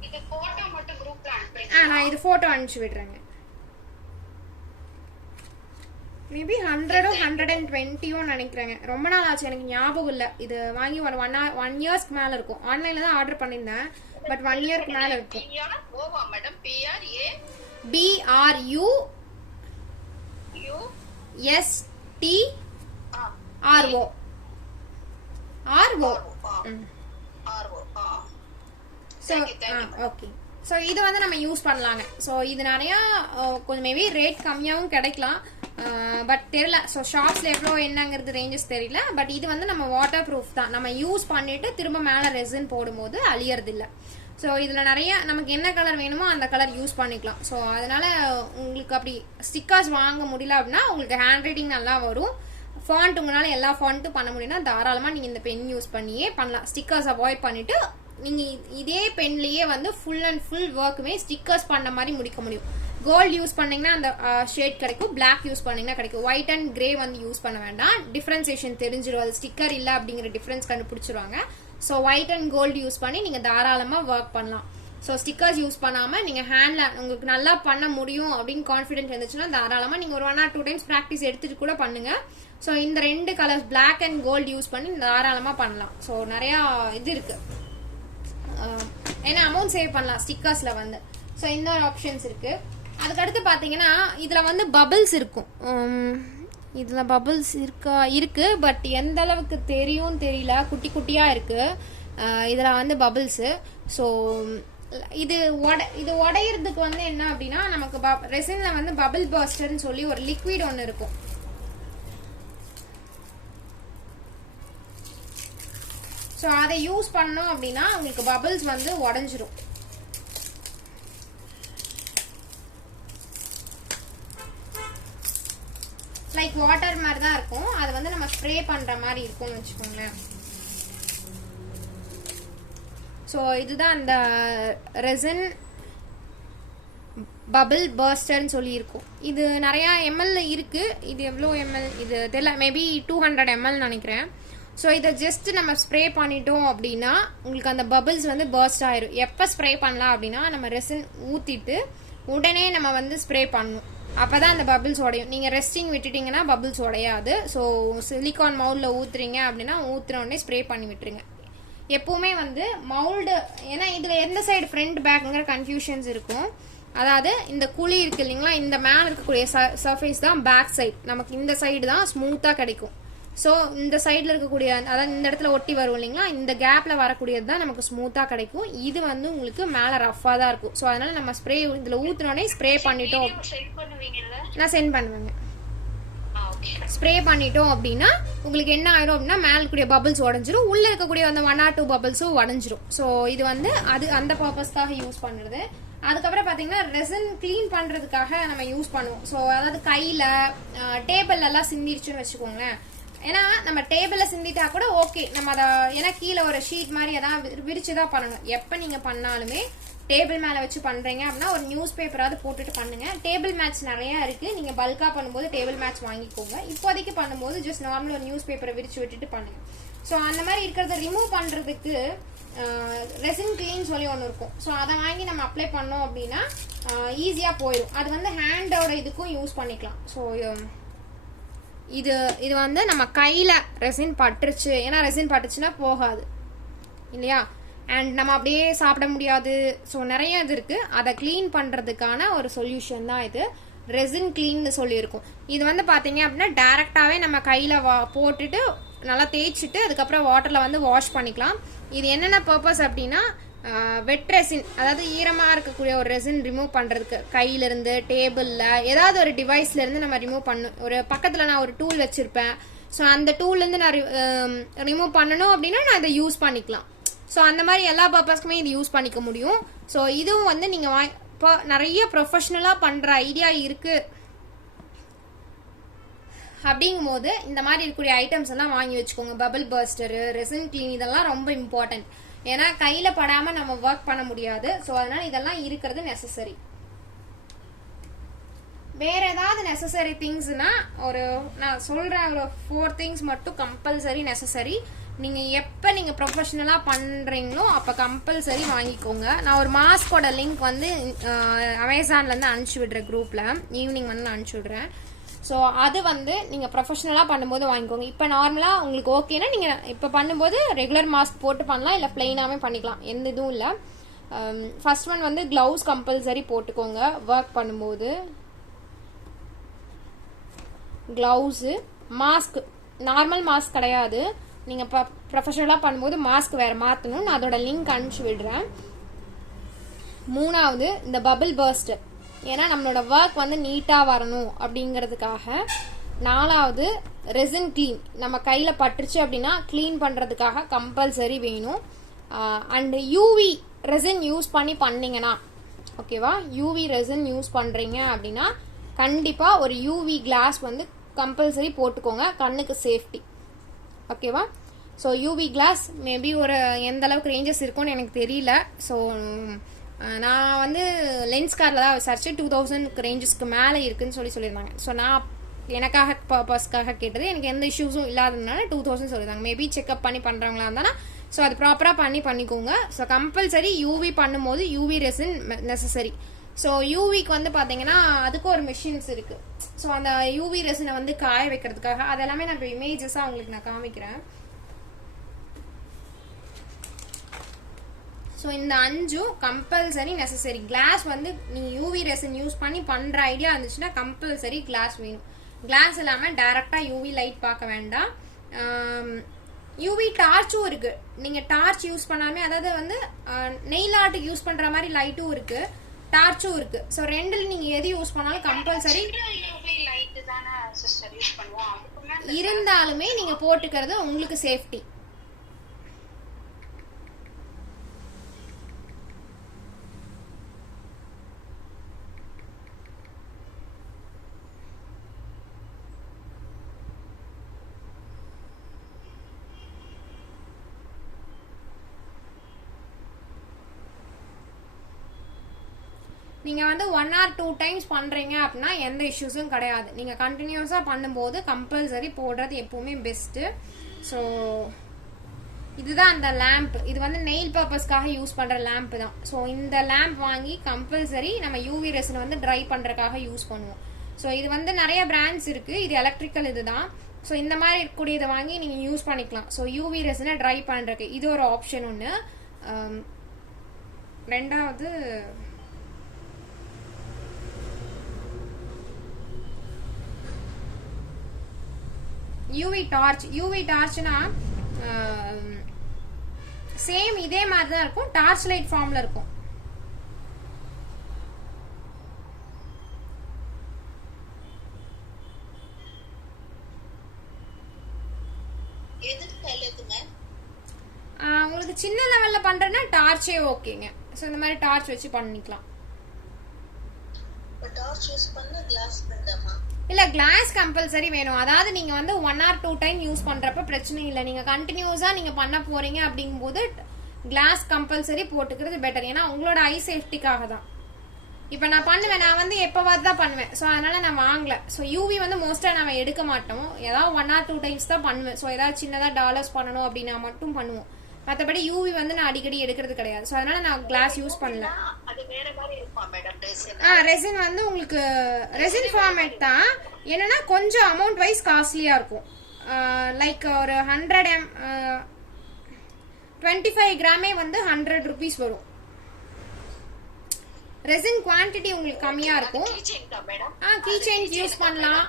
இது போட்டோ மட்டும் குரூப்ல அனுப்புறீங்க? நான் இது போட்டோ அனுப்பிச்சு விடுறேங்க. மேபி 100 or 120 நினைக்கிறேங்க. ரொம்ப நாள் ஆச்சு, எனக்கு ஞாபகம் இல்ல. இது வாங்கி ஒரு 1 yearsக்கு மேல இருக்கும். ஆன்லைன்ல தான் ஆர்டர் பண்ணிருந்தேன், பட் 1 yearக்கு மேல இருக்கும். ஓவா மேடம்? ஓகே. ஸோ இது வந்து நம்ம யூஸ் பண்ணலாங்க. ஸோ இது நிறைய கொஞ்சம் மேபி ரேட் கம்மியாகவும் கிடைக்கலாம், பட் தெரியல. ஸோ ஷாப்ஸ்ல எவ்வளோ என்னங்கிறது ரேஞ்சஸ் தெரியல. பட் இது வந்து நம்ம வாட்டர் ப்ரூஃப் தான். நம்ம யூஸ் பண்ணிட்டு திரும்ப மேலே ரெசின் போடும்போது அழியறது இல்லை. ஸோ இதில் நிறைய நமக்கு என்ன கலர் வேணுமோ அந்த கலர் யூஸ் பண்ணிக்கலாம். ஸோ அதனால உங்களுக்கு அப்படி ஸ்டிக்கர்ஸ் வாங்க முடியல அப்படின்னா உங்களுக்கு ஹேண்ட் ரைட்டிங் நல்லா வரும். ஃபாண்ட் உங்களால எல்லா ஃபாண்ட்டும் பண்ண முடியும்னா தாராளமாக நீங்கள் இந்த பென் யூஸ் பண்ணியே பண்ணலாம். ஸ்டிக்கர்ஸ் அவாய்ட் பண்ணிட்டு நீங்கள் இதே பென்லேயே வந்து ஃபுல் அண்ட் ஃபுல் ஒர்க்குமே ஸ்டிக்கர்ஸ் பண்ண மாதிரி முடிக்க முடியும். கோல்டு யூஸ் பண்ணீங்கன்னா அந்த ஷேட் கிடைக்கும், பிளாக் யூஸ் பண்ணீங்கன்னா கிடைக்கும். ஒயிட் அண்ட் கிரே வந்து யூஸ் பண்ண வேண்டாம், டிஃபரன்சியேஷன் தெரிஞ்சிடும். அது ஸ்டிக்கர் இல்லை அப்படிங்கிற டிஃபரன்ஸ் கண்டுபிடிச்சிருவாங்க. So white and gold use பண்ணி நீங்கள் தாராளமாக ஒர்க் பண்ணலாம். ஸோ ஸ்டிக்கர்ஸ் யூஸ் பண்ணாமல் நீங்கள் ஹேண்டில் உங்களுக்கு நல்லா பண்ண முடியும் அப்படின்னு கான்ஃபிடென்ட் இருந்துச்சுன்னா தாராளமாக நீங்கள் ஒரு 1 or 2 times ப்ராக்டிஸ் எடுத்துட்டு கூட பண்ணுங்க. ஸோ இந்த 2 colours black and gold use பண்ணி தாராளமாக பண்ணலாம். ஸோ நிறையா இது இருக்கு, ஏன்னா அமௌண்ட் சேவ் பண்ணலாம் ஸ்டிக்கர்ஸ்ல வந்து. ஸோ இந்த ஒரு ஆப்ஷன்ஸ் இருக்கு. அதுக்கடுத்து பார்த்தீங்கன்னா இதில் வந்து பபிள்ஸ் இருக்கும். இதில் பபிள்ஸ் இருக்கு, பட் எந்த அளவுக்கு தெரியும் தெரியல. குட்டி குட்டியாக இருக்கு இதில் வந்து பபிள்ஸு. ஸோ இது உடையிறதுக்கு வந்து என்ன அப்படின்னா நமக்கு ரெசின்ல வந்து பபிள் பர்ஸ்டர்னு சொல்லி ஒரு லிக்விட் ஒன்று இருக்கும். ஸோ அதை யூஸ் பண்ணோம் அப்படின்னா உங்களுக்கு பபிள்ஸ் வந்து உடஞ்சிரும். லைக் வாட்டர் மாதிரி தான் இருக்கும். அது வந்து நம்ம ஸ்ப்ரே பண்ற மாதிரி இருக்கும்னு வச்சுக்கோங்களேன். ஸோ இதுதான் அந்த ரெசின் பபிள் பர்ஸ்டர்னு சொல்லி இருக்கும். இது நிறையா எம்எல் இருக்கு. இது எவ்வளோ எம்எல் இது தெரியல, மேபி 200 ml நினைக்கிறேன். ஸோ இதை ஜஸ்ட் நம்ம ஸ்ப்ரே பண்ணிட்டோம் அப்படின்னா உங்களுக்கு அந்த பபிள்ஸ் வந்து பர்ஸ்ட் ஆயிரும். எப்போ ஸ்ப்ரே பண்ணலாம் அப்படின்னா நம்ம ரெசின் ஊற்றிட்டு உடனே நம்ம வந்து ஸ்ப்ரே பண்ணணும். அப்போ தான் அந்த பபிள்ஸ் உடையும். நீங்கள் ரெஸ்டிங் விட்டுட்டிங்கன்னா பபிள்ஸ் உடையாது. ஸோ சிலிகான் மவுல்டில் ஊற்றுறீங்க அப்படின்னா ஊற்றுற உடனே ஸ்ப்ரே பண்ணி விட்டுருங்க. எப்பவுமே வந்து மவுல்டு, ஏன்னா இதில் எந்த சைடு ஃப்ரண்ட் பேக்குங்கிற கன்ஃபியூஷன்ஸ் இருக்கும். அதாவது இந்த குழி இருக்கு இல்லைங்களா, இந்த மேலே இருக்கக்கூடிய சர்ஃபேஸ் தான் பேக் சைடு. நமக்கு இந்த சைடு தான் ஸ்மூத்தாக கிடைக்கும். ஸோ இந்த சைடில் இருக்கக்கூடிய, அதாவது இந்த இடத்துல ஒட்டி வரும் இல்லைங்களா, இந்த கேப்பில் வரக்கூடியது தான் நமக்கு ஸ்மூத்தாக கிடைக்கும். இது வந்து உங்களுக்கு மேலே ரஃபாக தான் இருக்கும். ஸோ அதனால நம்ம ஸ்ப்ரே இதில் ஊற்றினோடனே ஸ்ப்ரே பண்ணிட்டோம். நான் சென்ட் பண்ணுவேங்க. ஸ்ப்ரே பண்ணிட்டோம் அப்படின்னா உங்களுக்கு என்ன ஆயிரும் அப்படின்னா மேலே இருக்கக்கூடிய பபிள்ஸ் உடஞ்சிரும், உள்ளே இருக்கக்கூடிய அந்த 1 or 2 பபிள்ஸும் உடஞ்சிரும். ஸோ இது வந்து அது அந்த பர்பஸ்க்காக யூஸ் பண்ணுறது. அதுக்கப்புறம் பார்த்தீங்கன்னா ரெசின் க்ளீன் பண்ணுறதுக்காக நம்ம யூஸ் பண்ணுவோம். ஸோ அதாவது கையில் டேபிள்லாம் சிந்திருச்சுன்னு வச்சுக்கோங்களேன், ஏன்னா நம்ம டேபிளில் சிந்திட்டா கூட ஓகே, நம்ம அதை ஏன்னா கீழே ஒரு ஷீட் மாதிரி எதாவது விரிச்சு தான் பண்ணணும். எப்போ நீங்கள் பண்ணாலுமே டேபிள் மேலே வச்சு பண்ணுறீங்க அப்படின்னா ஒரு நியூஸ் பேப்பராவது போட்டுட்டு பண்ணுங்க. டேபிள் மேட்ச் நிறையா இருக்குது, நீங்கள் பல்காக பண்ணும்போது டேபிள் மேட்ச் வாங்கிக்கோங்க. இப்போதைக்கு பண்ணும்போது ஜஸ்ட் நார்மல் ஒரு நியூஸ் பேப்பரை விரிச்சு விட்டுட்டு பண்ணுங்க. ஸோ அந்த மாதிரி இருக்கிறத ரிமூவ் பண்ணுறதுக்கு ரெசின் கிளீன் சொல்லி ஒன்று இருக்கும். ஸோ அதை வாங்கி நம்ம அப்ளை பண்ணோம் அப்படின்னா ஈஸியாக போயிடும். அது வந்து ஹேண்டோட இதுக்கும் யூஸ் பண்ணிக்கலாம். ஸோ இது வந்து நம்ம கையில் ரெசின் பட்டுருச்சு, ஏன்னா ரெசின் பட்டுச்சுன்னா போகாது இல்லையா, அண்ட் நம்ம அப்படியே சாப்பிட முடியாது. ஸோ நிறைய இது இருக்குது. அதை க்ளீன் பண்ணுறதுக்கான ஒரு சொல்யூஷன் தான் இது, ரெசின் கிளீன்னு சொல்லியிருக்கும். இது வந்து பார்த்தீங்க அப்படின்னா டேரெக்டாகவே நம்ம கையில் போட்டுட்டு நல்லா தேய்ச்சிட்டு அதுக்கப்புறம் வாட்டரில் வந்து வாஷ் பண்ணிக்கலாம். இது என்னென்ன பர்பஸ் அப்படின்னா வெட் ரெசின், அதாவது ஈரமாக இருக்கக்கூடிய ஒரு ரெசின் ரிமூவ் பண்ணுறதுக்கு கையிலேருந்து டேபிளில் ஏதாவது ஒரு டிவைஸ்லேருந்து நம்ம ரிமூவ் பண்ணணும். ஒரு பக்கத்தில் நான் ஒரு டூல் வச்சுருப்பேன், ஸோ அந்த டூல்லேருந்து நான் ரிமூவ் பண்ணணும் அப்படின்னா நான் இதை யூஸ் பண்ணிக்கலாம். ஸோ அந்த மாதிரி எல்லா பர்பஸ்க்குமே இது யூஸ் பண்ணிக்க முடியும். ஸோ இதுவும் வந்து நீங்கள் இப்போ நிறைய ப்ரொஃபஷ்னலாக பண்ணுற ஐடியா இருக்குது அப்படிங்கும்போது இந்த மாதிரி இருக்கக்கூடிய ஐட்டம்ஸ் எல்லாம் வாங்கி வச்சுக்கோங்க. பபிள் பர்ஸ்டரு, ரெசின் கிளீன், இதெல்லாம் ரொம்ப இம்பார்ட்டன்ட். ஏன்னா கையில் படாமல் நம்ம ஒர்க் பண்ண முடியாது. ஸோ அதனால இதெல்லாம் இருக்கிறது நெசசரி. வேற ஏதாவது நெசசரி திங்ஸ்னா நான் சொல்கிறேன் ஒரு 4 திங்ஸ் மட்டும் கம்பல்சரி நெசசரி. நீங்கள் எப்போ நீங்கள் ப்ரொஃபஷ்னலாக பண்ணுறீங்களோ அப்போ கம்பல்சரி வாங்கிக்கோங்க. நான் ஒரு மாஸ்கோட லிங்க் வந்து அமேசான்லேருந்து அனுப்பிச்சி விடுறேன், குரூப்பில் ஈவினிங் வந்து நான் அனுப்பிச்சி விடுறேன். ஸோ அது வந்து நீங்கள் ப்ரொஃபஷ்னலாக பண்ணும்போது வாங்கிக்கோங்க. இப்போ நார்மலாக உங்களுக்கு ஓகேனா நீங்கள் இப்போ பண்ணும்போது ரெகுலர் மாஸ்க் போட்டு பண்ணலாம், இல்லை ப்ளெயினாகவே பண்ணிக்கலாம், எந்த இதுவும் இல்லை. ஃபர்ஸ்ட் ஒன் வந்து க்ளவுஸ் கம்பல்சரி போட்டுக்கோங்க ஒர்க் பண்ணும்போது. க்ளவுஸு, மாஸ்க், நார்மல் மாஸ்க் கிடையாது, நீங்கள் ப்ரொஃபஷனலாக பண்ணும்போது மாஸ்க் வேறு மாற்றணும். நான் அதோட லிங்க் அனுப்பிச்சி விடுறேன். 3வது இந்த பபிள் பர்ஸ்டர், ஏன்னா நம்மளோட ஒர்க் வந்து நீட்டாக வரணும் அப்படிங்கிறதுக்காக. 4வது ரெசின் கிளீன், நம்ம கையில் பட்டுருச்சு அப்படின்னா க்ளீன் பண்ணுறதுக்காக கம்பல்சரி வேணும். அண்டு யூவி ரெசின் யூஸ் பண்ணிங்கன்னா ஓகேவா, யூவி ரெசின் யூஸ் பண்ணுறீங்க அப்படின்னா கண்டிப்பாக ஒரு யூவி கிளாஸ் வந்து கம்பல்சரி போட்டுக்கோங்க, கண்ணுக்கு சேஃப்டி. ஓகேவா, ஸோ யூவி கிளாஸ் மேபி ஒரு எந்த அளவுக்கு ரேஞ்சஸ் இருக்கும்னு எனக்கு தெரியல. ஸோ நான் வந்து லென்ஸ் காரில் தான் விசாரிச்சு 2000 ரேஞ்சஸ்க்கு மேலே இருக்குன்னு சொல்லியிருந்தாங்க. ஸோ நான் எனக்காக பர்பஸ்க்காக கேட்டது, எனக்கு எந்த இஷ்யூஸும் இல்லாததுனால 2000 சொல்லியிருந்தாங்க. மேபி செக்அப் பண்ணி பண்ணுறவங்களா இருந்தாலும் ஸோ அது ப்ராப்பராக பண்ணிக்கோங்க. ஸோ கம்பல்சரி யூவி பண்ணும்போது யூவி ரெசின் நெசசரி. ஸோ யூவிக்கு வந்து பார்த்தீங்கன்னா அதுக்கு ஒரு மிஷின்ஸ் இருக்குது. ஸோ அந்த யூவி ரெசினை வந்து காய வைக்கிறதுக்காக அதெல்லாமே நான் இப்போ இமேஜஸாக உங்களுக்கு நான் காமிக்கிறேன். ஸோ இந்த 5 கம்பல்சரி நெசசரி. கிளாஸ் வந்து நீங்கள் யூவி ரெசின் யூஸ் பண்ணி பண்ணுற ஐடியா இருந்துச்சுன்னா கம்பல்சரி கிளாஸ் வேணும். கிளாஸ் இல்லாமல் டைரெக்டாக யூவி லைட் பார்க்க வேண்டாம். யூவி டார்ச்சும் இருக்குது, நீங்கள் டார்ச் யூஸ் பண்ணாமே, அதாவது வந்து நெயில் ஆர்ட்டுக்கு யூஸ் பண்ணுற மாதிரி லைட்டும் இருக்குது, டார்ச்சும் இருக்கு. ஸோ ரெண்டில் நீங்கள் எது யூஸ் பண்ணாலும் கம்பல்சரி இருந்தாலுமே நீங்கள் போட்டுக்கிறது உங்களுக்கு சேஃப்டி. நீங்கள் வந்து 1 or 2 டைம்ஸ் பண்ணுறீங்க அப்படின்னா எந்த இஷ்யூஸும் கிடையாது. நீங்கள் கண்டினியூஸாக பண்ணும்போது கம்பல்சரி போடுறது எப்போவுமே பெஸ்ட்டு. ஸோ இதுதான் அந்த லேம்ப், இது வந்து நெயில் பர்பஸ்க்காக யூஸ் பண்ணுற லேம்ப் தான். ஸோ இந்த லேம்ப் வாங்கி கம்பல்சரி நம்ம யூவி ரெசின் வந்து ட்ரை பண்ணுறதுக்காக யூஸ் பண்ணுவோம். ஸோ இது வந்து நிறைய பிராண்ட்ஸ் இருக்குது, இது எலக்ட்ரிக்கல் இது தான். ஸோ இந்த மாதிரி இருக்கக்கூடிய இதை வாங்கி நீங்கள் யூஸ் பண்ணிக்கலாம். ஸோ யூவி ரெசினை ட்ரை பண்ணுறதுக்கு இது ஒரு ஆப்ஷன் ஒன்று. 2வது யூவி டார்ச். யூவி டார்ச்னா சேம் இதே மாதிரி தான் இருக்கும், டார்ச் லைட் ஃபார்ம்ல இருக்கும். உங்களுக்கு சின்ன லெவல்ல பண்றேன்னா டார்ச்சே ஓகேங்க. ஸோ இந்த மாதிரி டார்ச் வச்சு பண்ணிக்கலாம். இல்லை கிளாஸ் கம்பல்சரி வேணும். அதாவது நீங்கள் வந்து 1 or 2 டைம் யூஸ் பண்ணுறப்ப பிரச்சனை இல்லை. நீங்கள் கண்டினியூஸாக நீங்கள் பண்ண போகிறீங்க அப்படிங்கும்போது கிளாஸ் கம்பல்சரி போட்டுக்கிறது பெட்டர். ஏன்னா உங்களோட ஐ சேஃப்டிக்காக தான். இப்போ நான் பண்ணுவேன், நான் வந்து எப்போவாது தான் பண்ணுவேன். ஸோ அதனால நான் வாங்கல. ஸோ யூவி வந்து மோஸ்ட்டாக நம்ம எடுக்க மாட்டோம். ஏதாவது 1 or 2 டைம்ஸ் தான் பண்ணுவேன். ஸோ ஏதாவது சின்னதாக டாலர்ஸ் பண்ணணும் அப்படின்னா மட்டும் பண்ணுவோம். மற்றபடி யூவி வந்து நான் அடிக்கடி எடுக்கிறது கிடையாது. ஸோ அதனால நான் கிளாஸ் யூஸ் பண்ணல. அது வேற மாதிரி இருக்கும் மேடம் ரெசின். ரெசின் வந்து உங்களுக்கு ரெசின் ஃபார்மேட் தான். என்னன்னா கொஞ்சம் அமௌண்ட் வைஸ் காஸ்ட்லியாக இருக்கும். லைக் ஒரு 25 கிராமே வந்து 100 rupees வரும். ரெசின் குவான்டிட்டி உங்களுக்கு கம்மியா இருக்கும். கீ செயின் யூஸ் பண்ணலாம்.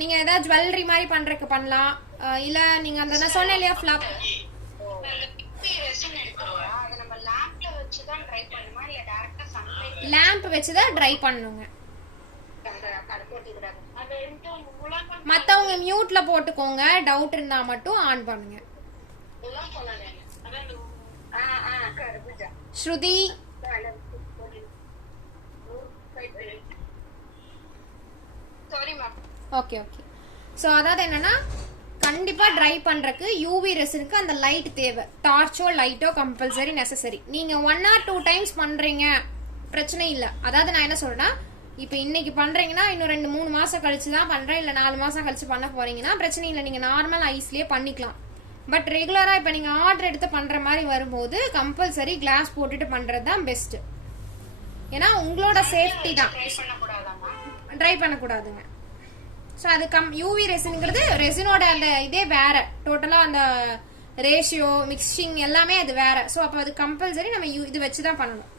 நீங்க ஏதாவது ஜுவல்லரி மாதிரி பண்றதுக்கு பண்ணலாம். இல்ல நீங்க அந்த நான் சொன்னேன் இல்லையா ஃபிளாப் லேம்ப் வச்சு தான் ட்ரை பண்ணுங்க. மத்தவங்க மியூட்ல போட்டுக்கோங்க. டவுட் இருந்தா மட்டும் ஆன் பண்ணுங்க. ஸ்ருதி ஓகே ஓகே. ஸோ அதாவது என்னன்னா கண்டிப்பா ட்ரை பண்றதுக்கு யூவி ரெசினுக்கு அந்த லைட் தேவை. டார்ச்சோ லைட்டோ கம்பல்சரி நெசசரி. நீங்க 1 or 2 டைம்ஸ் பண்றீங்க பிரச்சனை இல்லை. அதாவது நான் என்ன சொல்றேன்னா இப்போ இன்னைக்கு பண்றீங்கன்னா இன்னும் 2-3 மாசம் கழிச்சு தான் பண்றேன், இல்லை 4 மாசம் கழிச்சு பண்ண போறீங்கன்னா பிரச்சனை இல்லை. நீங்க நார்மல் ஐஸ்லயே பண்ணிக்கலாம். பட் ரெகுலரா இப்போ நீங்க ஆர்டர் எடுத்து பண்ற மாதிரி வரும்போது கம்பல்சரி கிளாஸ் போட்டுட்டு பண்றது தான் பெஸ்ட். ஏன்னா உங்களோட சேஃப்டி தான். ட்ரை பண்ணக்கூடாதுங்க. ஸோ அது யூவி ரெசின்ங்கிறது ரெசினோட அந்த இதே வேற. டோட்டலாக அந்த ரேஷியோ மிக்சிங் எல்லாமே அது வேற. ஸோ அப்போ அது கம்பல்சரி நம்ம இது வச்சு தான் பண்ணணும்.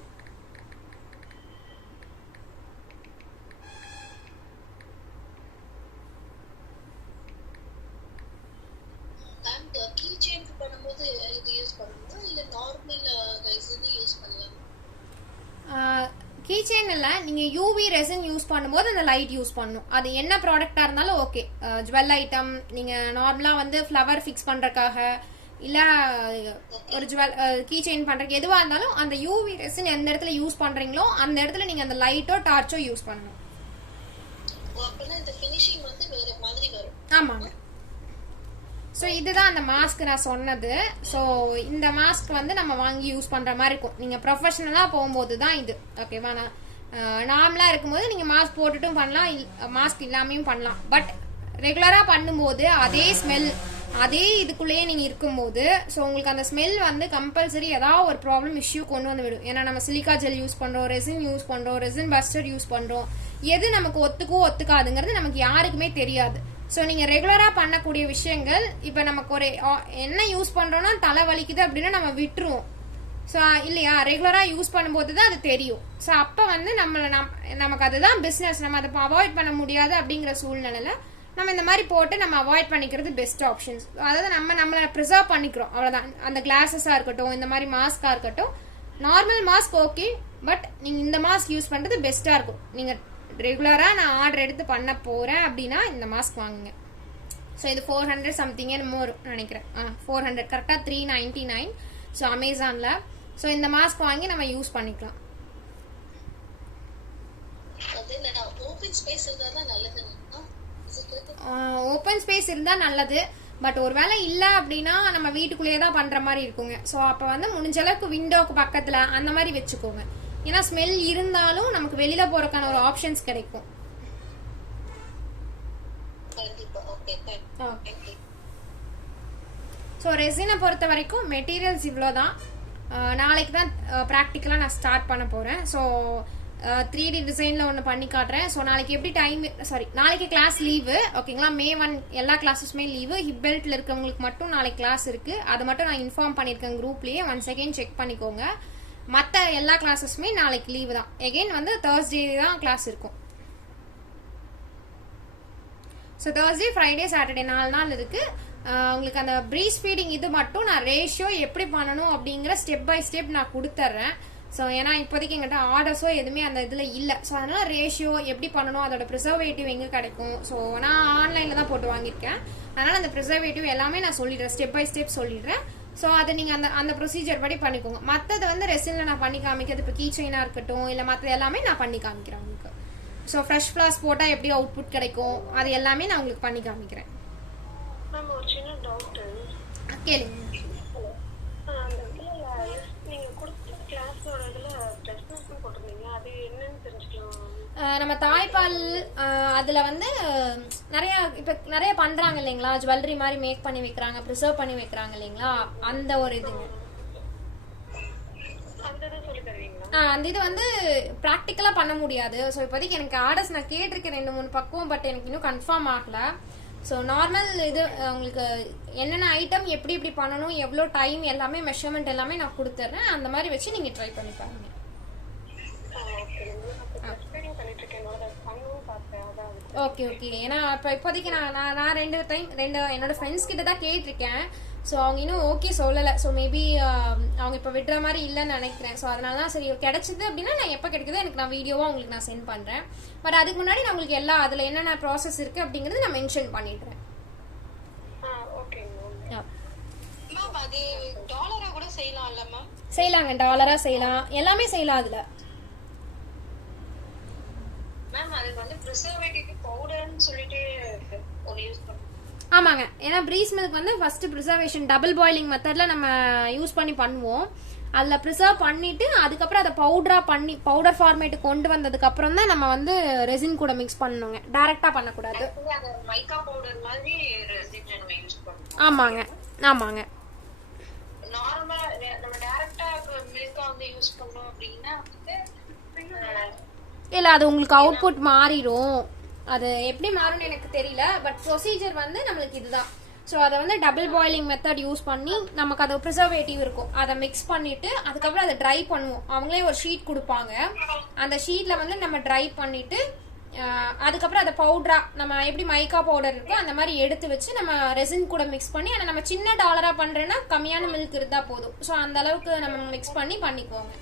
கீ செயின் இல்ல, நீங்க யூவி ரெசின் யூஸ் பண்ணும்போது அந்த லைட் யூஸ் பண்ணணும். அது என்ன ப்ராடக்டா இருந்தாலும் ஓகே. ஜுவல் ஐட்டம் நீங்க நார்மலா வந்து ஃப்ளவர் ஃபிக்ஸ் பண்றதுக்காக இல்ல ஒரு ஜுவல் கீ செயின் பண்றதுக்கு எதுவா இருந்தாலும் அந்த யூவி ரெசின் எந்த இடத்துல யூஸ் பண்றீங்களோ அந்த இடத்துல நீங்க அந்த லைட்டோ டார்ச்சோ யூஸ் பண்ணணும். ஆமாங்க. ஸோ இதுதான் அந்த மாஸ்க் நான் சொன்னது. ஸோ இந்த மாஸ்க் வந்து நம்ம வாங்கி யூஸ் பண்ற மாதிரி இருக்கும். நீங்க ப்ரொஃபஷனலா போகும்போது தான் இது ஓகேவா. நான் நார்மலா இருக்கும்போது நீங்க மாஸ்க் போட்டுட்டும் பண்ணலாம், மாஸ்க் இல்லாமையும் பண்ணலாம். பட் ரெகுலரா பண்ணும்போது அதே ஸ்மெல் அதே இதுக்குள்ளேயே நீங்க இருக்கும்போது ஸோ உங்களுக்கு அந்த ஸ்மெல் வந்து கம்பல்சரி ஏதாவது ஒரு ப்ராப்ளம் இஷ்யூ கொண்டு வந்து விடும். ஏன்னா நம்ம சிலிக்கா ஜெல் யூஸ் பண்றோம், ரெசின் யூஸ் பண்றோம், ரெசின் பஸ்டர் யூஸ் பண்றோம். எது நமக்கு ஒத்துக்காதுங்கிறது நமக்கு யாருக்குமே தெரியாது. ஸோ நீங்கள் ரெகுலராக பண்ணக்கூடிய விஷயங்கள் இப்போ நமக்கு ஒரு என்ன யூஸ் பண்ணுறோன்னா தலை வலிக்குது அப்படின்னா நம்ம விட்டுருவோம். ஸோ இல்லையா, ரெகுலராக யூஸ் பண்ணும்போது தான் அது தெரியும். ஸோ அப்போ வந்து நமக்கு அதுதான் பிஸ்னஸ். நம்ம அதை அவாய்ட் பண்ண முடியாது அப்படிங்கிற சூழ்நிலையில் நம்ம இந்த மாதிரி போட்டு நம்ம அவாய்ட் பண்ணிக்கிறது பெஸ்ட் ஆப்ஷன்ஸ். அதாவது நம்மளை ப்ரிசர்வ் பண்ணிக்கிறோம் அவ்வளோதான். அந்த கிளாஸஸாக இருக்கட்டும், இந்த மாதிரி மாஸ்காக இருக்கட்டும். நார்மல் மாஸ்க் ஓகே, பட் நீங்கள் இந்த மாஸ்க் யூஸ் பண்ணுறது பெஸ்ட்டாக இருக்கும். நீங்கள் ரெகுலராக நான் ஆர்டர் எடுத்து பண்ண போகிறேன் அப்படின்னா இந்த மாஸ்க் வாங்குங்க. ஸோ இது 400 சம்திங் என்னமோ நினைக்கிறேன். 400 கரெக்டாக 399. ஸோ அமேசானில். ஸோ இந்த மாஸ்க் வாங்கி நம்ம யூஸ் பண்ணிக்கலாம். ஓப்பன் ஸ்பேஸ் இருந்தால் நல்லது. பட் ஒருவேளை இல்லை அப்படின்னா நம்ம வீட்டுக்குள்ளேயே தான் பண்ணுற மாதிரி இருக்குங்க. ஸோ அப்போ வந்து முடிஞ்ச அளவுக்கு விண்டோக்கு பக்கத்தில் அந்த மாதிரி வச்சுக்கோங்க. ஏன்னா ஸ்மெல் இருந்தாலும் நமக்கு வெளியில போறதுக்கான ஒரு ஆப்ஷன்ஸ் கிடைக்கும். ஸோ ரெசினை பொறுத்த வரைக்கும் மெட்டீரியல்ஸ் இவ்வளோதான். நாளைக்கு தான் ப்ராக்டிக்கலாக நான் ஸ்டார்ட் பண்ண போகிறேன். ஸோ 3D டிசைனில் ஒன்று பண்ணி காட்டுறேன். ஸோ நாளைக்கு எப்படி நாளைக்கு கிளாஸ் லீவு ஓகேங்களா. May 1 எல்லா கிளாஸஸுமே லீவு. ஹிப் பெல்ட்டில் இருக்கவங்களுக்கு மட்டும் நாளைக்கு கிளாஸ் இருக்குது. அதை மட்டும் நான் இன்ஃபார்ம் பண்ணியிருக்கேன் குரூப்லேயே. 1 செகண்ட் செக் பண்ணிக்கோங்க. மற்ற எல்லா கிளாஸஸுமே நாளைக்கு லீவு தான். எகெயின் வந்து Thursday தான் கிளாஸ் இருக்கும். ஸோ Thursday, Friday, Saturday 4 நாள் இருக்குது. உங்களுக்கு அந்த ப்ரீஸ் ஃபீடிங் இது மட்டும் நான் ரேஷியோ எப்படி பண்ணணும் அப்படிங்கிற ஸ்டெப் பை ஸ்டெப் நான் கொடுத்துட்றேன். ஸோ ஏன்னா இப்போதைக்கு எங்கிட்ட ஆர்டர்ஸோ எதுவுமே அந்த இதில் இல்லை. ஸோ அதனால் ரேஷியோ எப்படி பண்ணணும், அதோட ப்ரிசர்வேட்டிவ் எங்கே கிடைக்கும். ஸோ நான் ஆன்லைனில் தான் போட்டு வாங்கியிருக்கேன். அதனால் அந்த ப்ரிசர்வேட்டிவ் எல்லாமே நான் சொல்லிடுறேன், ஸ்டெப் பை ஸ்டெப் சொல்லிடுறேன். ஸோ அதை நீங்கள் அந்த ப்ரொசீஜர் படி பண்ணிக்கோங்க. மற்றது வந்து ரெசினில் நான் பண்ணி காமிக்கிறது இப்போ கீ செயினாக இருக்கட்டும் இல்லை மற்றது எல்லாமே நான் பண்ணி காமிக்கிறேன் உங்களுக்கு. ஸோ ஃப்ரெஷ் ஃப்ளாஸ்க் போட்டால் எப்படி அவுட்புட் கிடைக்கும் அது எல்லாமே நான் உங்களுக்கு பண்ணி காமிக்கிறேன். மேம் ஒரு சின்ன டவுட். கேளுங்க. அந்த இதில் நீங்கள் கொடுத்த கிளாஸோட இதில் டெஸ்டினேஷன் போட்டிருந்தீங்க, அது என்னன்னு தெரிஞ்சுக்கலாம். நம்ம தாய்ப்பால் அதில் வந்து நிறையா இப்போ நிறைய பண்ணுறாங்க இல்லைங்களா, ஜுவல்லரி மாதிரி மேக் பண்ணி வைக்கிறாங்க, ப்ரிசர்வ் பண்ணி வைக்கிறாங்க இல்லைங்களா, அந்த ஒரு இதுங்க. அந்த இது வந்து ப்ராக்டிக்கலாக பண்ண முடியாது. ஸோ இப்போதைக்கு எனக்கு ஆர்டர்ஸ் நான் கேட்டிருக்கேன் 2-3 பக்கம், பட் எனக்கு இன்னும் கன்ஃபார்ம் ஆகலை. ஸோ நார்மல் இது உங்களுக்கு என்னென்ன ஐட்டம் எப்படி எப்படி பண்ணணும், எவ்வளோ டைம், எல்லாமே மெஷர்மெண்ட் எல்லாமே நான் கொடுத்துட்றேன். அந்த மாதிரி வச்சு நீங்கள் ட்ரை பண்ணி பாருங்க. Okay okay. ஏன்னா இப்போ இப்போதைக்கு நான் 2 என்னோட ஃப்ரெண்ட்ஸ் கிட்ட தான் கேட்டிருக்கேன். ஸோ அவங்க இன்னும் ஓகே சொல்லலை. ஸோ மேபி அவங்க இப்போ விடுற மாதிரி இல்லைன்னு நினைக்கிறேன். ஸோ அதனால தான் சரி கிடைச்சிது அப்படின்னா நான் எப்போ கிடைக்குதோ எனக்கு நான் வீடியோவாக உங்களுக்கு நான் சென்ட் பண்ணுறேன். பட் அதுக்கு முன்னாடி நான் உங்களுக்கு எல்லா அதில் என்னென்ன ப்ராசஸ் இருக்குது அப்படிங்கிறது நான் மென்ஷன் பண்ணிடுறேன். செய்யலாங்க, டாலரா செய்யலாம், எல்லாமே செய்யலாம் அதில். ஆமாங்க. ஏன்னா ப்ரீஸ் மில்க் வந்து ஃபர்ஸ்ட் ப்ரிசர்வேஷன் டபுள் பாயிலிங் மெத்தட்ல நம்ம யூஸ் பண்ணி பண்ணுவோம். அதில் ப்ரிசர்வ் பண்ணிட்டு அதுக்கப்புறம் அதை பவுடர் ஃபார்மேட்டு கொண்டு வந்ததுக்கு அப்புறம் தான் நம்ம வந்து ரெசின் கூட மிக்ஸ் பண்ணணுங்க. டைரக்டா பண்ணக்கூடாது. ஆமாங்க ஆமாங்க. இல்ல அது உங்களுக்கு அவுட்புட் மாறிடும். அது எப்படி மாறும்னு எனக்கு தெரியல. பட் ப்ரொசீஜர் வந்து நம்மளுக்கு இதுதான். ஸோ அதை வந்து டபுள் பாயிலிங் மெத்தட் யூஸ் பண்ணி நமக்கு அது ப்ரிசர்வேட்டிவ் இருக்கும், அதை மிக்ஸ் பண்ணிட்டு அதுக்கப்புறம் அதை ட்ரை பண்ணுவோம். அவங்களே ஒரு ஷீட் கொடுப்பாங்க. அந்த ஷீட்ல வந்து நம்ம ட்ரை பண்ணிட்டு அதுக்கப்புறம் அதை பவுடரா நம்ம எப்படி மைக்கா பவுடர் இருக்கோ அந்த மாதிரி எடுத்து வச்சு நம்ம ரெசின் கூட மிக்ஸ் பண்ணி, ஆனால் நம்ம சின்ன டாலரா பண்றேன்னா கம்மியான மில்க் இருந்தா போதும். ஸோ அந்த அளவுக்கு நம்ம மிக்ஸ் பண்ணி பண்ணிக்குவோங்க.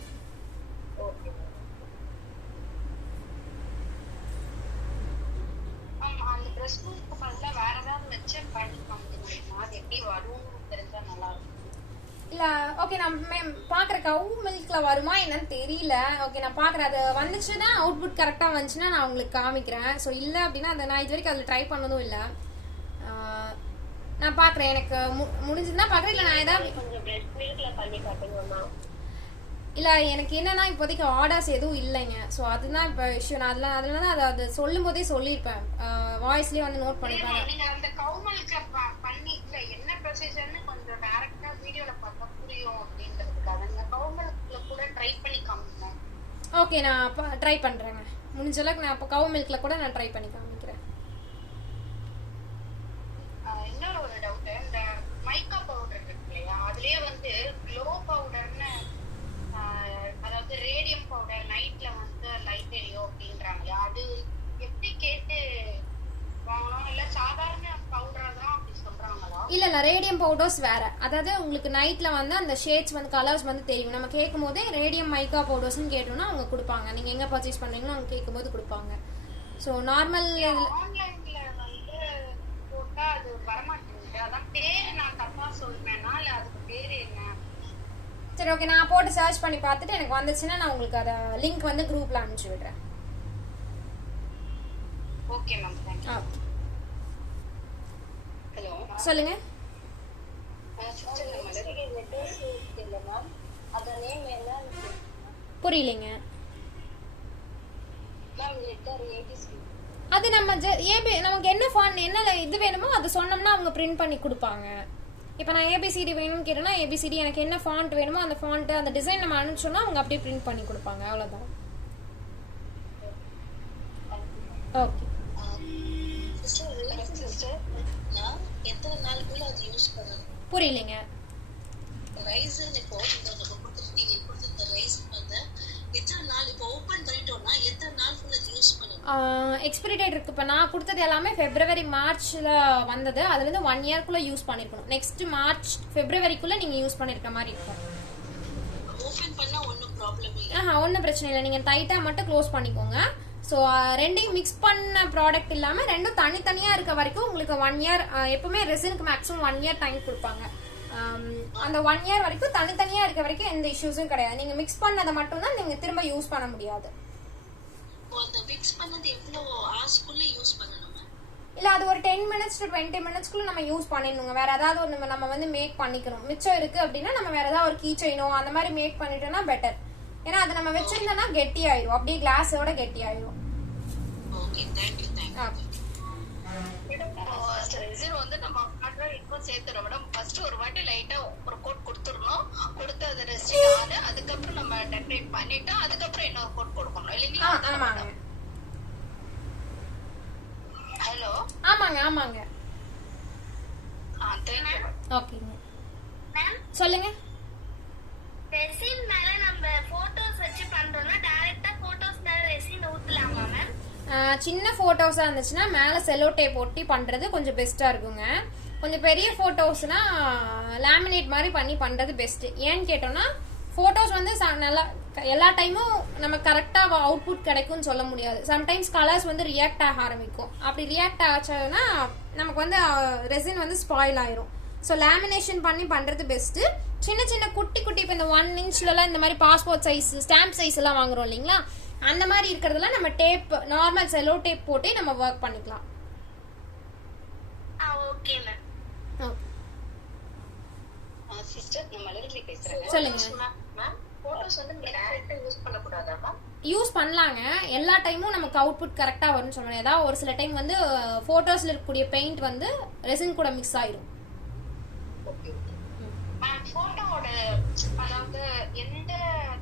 இல்ல ஓகே நான் பாக்குறேன் கவு மில்க்ல வருமா என்னன்னு தெரியல. ஓகே நான் பாக்குறேன். அது வந்துச்சுன்னா அவுட்புட் கரெக்டா வந்துச்சுன்னா நான் உங்களுக்கு காமிக்கிறேன். ஸோ இல்ல அப்படின்னா அதை நான் இது வரைக்கும் அதில் ட்ரை பண்ணதும் இல்லை. நான் பாக்குறேன். எனக்கு முடிஞ்சதுன்னா பாக்குறேன். இல்ல நான் ஏதாவது இல்ல எனக்கு என்னன்னா இப்போதைக்கு ஆர்டர்ஸ் எதுவும் இல்லைங்க. ஸோ அதுதான் இப்போ இஷ்யூ. நான் அதுல தான் அதை சொல்லும் போதே சொல்லியிருப்பேன், வாய்ஸ்லயே வந்து நோட் பண்ணிப்பேன். ஓகே நான் ட்ரை பண்றேங்க. முடிஞ்ச அளவுக்கு நான் இப்போ கவு மில்க்ல கூட நான் ட்ரை பண்ணி காமிக்கிறேன். இன்னொரு ஒரு டவுட், இந்த மைக்கா பவுடர் இருக்கு இல்லையா, அதுலயே வந்து க்ளோ பவுடர்னு, அதாவது ரேடியம் பவுடர் நைட்ல வந்து லைட் எரியும் அப்படின்றாங்க. அது எப்படி கேட்டு வாங்கணும், இல்ல சாதாரண பவுடரா தான் அப்படி சொல்றாங்களா? இல்ல ரேடியம் பவுடர்ஸ் வேற. அதாவது உங்களுக்கு நைட்ல வந்து அந்த ஷேட்ஸ் வந்து கலர்ஸ் வந்து தெரியும். நம்ம கேட்கும் போதே ரேடியம் மைக்கா பவுடர்ஸ்னு கேட்டோம்னா அவங்க கொடுப்பாங்க. நீங்க எங்க பர்ச்சேஸ் பண்றீங்களோ அவங்க கேட்கும் போது கொடுப்பாங்க. ஸோ நார்மல் ஆன்லைன்ல வந்து போட்டா அது வரமாட்டேங்குது. அதான் பேரு நான் தப்பா சொல்றேன்னா இல்ல அதுக்கு பேரு என்ன? சரி ஓகே நான் போட்டு சர்ச் பண்ணி பார்த்துட்டு எனக்கு வந்துச்சுன்னா நான் உங்களுக்கு அதை லிங்க் வந்து குரூப்ல அனுப்பிச்சு விடுறேன். Okay ma'am, thank you. ஹலோ சொல்லுங்க. புரியலைங்க. அது நம்ம நமக்கு என்ன ஃபாண்ட் என்ன இது வேணுமோ அதை சொன்னோம்னா அவங்க பிரிண்ட் பண்ணி கொடுப்பாங்க. இப்போ நான் ஏபிசிடி வேணும்னு கேட்டேன்னா ஏபிசிடி எனக்கு என்ன ஃபாண்ட் வேணுமோ அந்த ஃபாண்ட் அந்த டிசைன் நம்ம அனுப்பிச்சோம்னா அவங்க அப்படியே பிரிண்ட் பண்ணி கொடுப்பாங்க. அவ்வளோதான். ஓகே. புரியலைங்க. எக்ஸ்பிரி டேட் இருக்கு. இப்போ நான் கொடுத்தது எல்லாமே February Marchல வந்தது. அதுலேருந்து 1 இயர்க்குள்ள யூஸ் பண்ணிருக்கணும். நெக்ஸ்ட் March Februaryக்குள்ள நீங்க யூஸ் பண்ணிருக்க மாதிரி இருக்கும். ஒன்றும் பிரச்சனை இல்லை. நீங்க டைட்டா மட்டும் க்ளோஸ் பண்ணிக்கோங்க. ஸோ ரெண்டையும் மிக்ஸ் பண்ண ப்ராடக்ட் இல்லாமல் ரெண்டும் தனித்தனியாக இருக்க வரைக்கும் உங்களுக்கு 1 இயர், எப்பவுமே ரெசினுக்கு மேக்ஸிமம் 1 இயர் டைம் கொடுப்பாங்க. அந்த 1 இயர் வரைக்கும் தனித்தனியாக இருக்க வரைக்கும் எந்த இஷ்யூஸும் கிடையாது. நீங்கள் மிக்ஸ் பண்ணதை மட்டும் தான் நீங்கள் திரும்ப யூஸ் பண்ண முடியாது. அந்த ஃபிக்ஸ் பண்ணது எவ்வளவு ஹார்ஸ்க்குள்ள யூஸ் பண்ணணும் மேம்? இல்ல அது ஒரு 10 minutes to 20 minutesக்குள்ள நம்ம யூஸ் பண்ணிடணுங்க. வேற ஏதாவது ஒரு நம்ம வந்து மேக் பண்ணிக்கணும். மிச்சம் இருக்கு அப்படின்னா நம்ம வேற ஏதாவது ஒரு கீ செயினோ அந்த மாதிரி மேக் பண்ணிட்டோம்னா பெட்டர். ஏன்னா அது நம்ம வச்சிருந்தோம்னா கெட்டி ஆயிரும், அப்படியே கிளாஸோட கெட்டி ஆயிரும். Okay, thank you. ரெசின் வந்து நம்ம ஹார்ட்வேர் இன்னும் சேர்த்துறோம் மேடம். ஃபர்ஸ்ட் ஒரு வாட்டி லைட்டா ஒரு கோட் கொடுத்துடணும். கொடுத்து அதை ரெஸ்டிங் ஆகுது, அதுக்கப்புறம் நம்ம டெக்கரேட் பண்ணிட்டு அதுக்கப்புறம் இன்னொரு கோட் கொடுக்கணும் இல்லைங்களா? ஆமாங்க. ஹலோ. ஆமாங்க. ஓகேங்க. சொல்லுங்க. ரெசின் மேல நம்ம போட்டோஸ் வச்சு பண்றோம்னா டைரக்டா போட்டோஸ் மேல ரெசின் ஊத்தலாமா மேம்? சின்ன போட்டோஸா இருந்துச்சுன்னா மேல செலோ டேப் ஒட்டி பண்றது கொஞ்சம் பெஸ்டா இருக்குங்க. கொஞ்சம் பெரிய போட்டோஸ்னா லேமினேட் மாதிரி பண்ணி பண்றது பெஸ்ட். ஏன்னு கேட்டோம்னா போட்டோஸ் வந்து நல்லா எல்லா டைமும் நம்ம கரெக்டா அவுட்புட் கிடைக்கும்னு சொல்ல முடியாது. சம்டைம்ஸ் கலர்ஸ் வந்து ரியாக்ட் ஆக ஆரம்பிக்கும். அப்படி ரியாக்ட் ஆச்சுன்னா நமக்கு வந்து ரெசின் வந்து ஸ்பாயில் ஆயிரும். ஸோ லேமினேஷன் பண்ணி பண்றது பெஸ்ட். சின்ன சின்ன குட்டி இப்போ இந்த 1 inchலாம் இந்த மாதிரி பாஸ்போர்ட் சைஸ் ஸ்டாம்ப் சைஸ் எல்லாம் வாங்குறோம் இல்லைங்களா, அந்த மாதிரி இருக்கிறதுலாம் நம்ம டேப் நார்மல் செலோ டேப் போட்டு நம்ம ஒர்க் பண்ணிக்கலாம். Okay ma'am. சிஸ்டர் நான் மலர்விழி பேசுறேன். சொல்லுங்க. மேம் போட்டோஸ் வந்து டைரக்டா யூஸ் பண்ண கூடாதா மேம்? யூஸ் பண்ணலாங்க. எல்லா டைமும் நமக்கு அவுட்புட் கரெக்டா வரும்னு சொல்லணும். ஏதாவது ஒரு சில டைம் வந்து போட்டோஸ்ல இருக்கக்கூடிய பெயிண்ட் வந்து ரெசின் கூட மிக்ஸ் ஆயிரும். மேம் போட்டோவோட அதாவது எந்த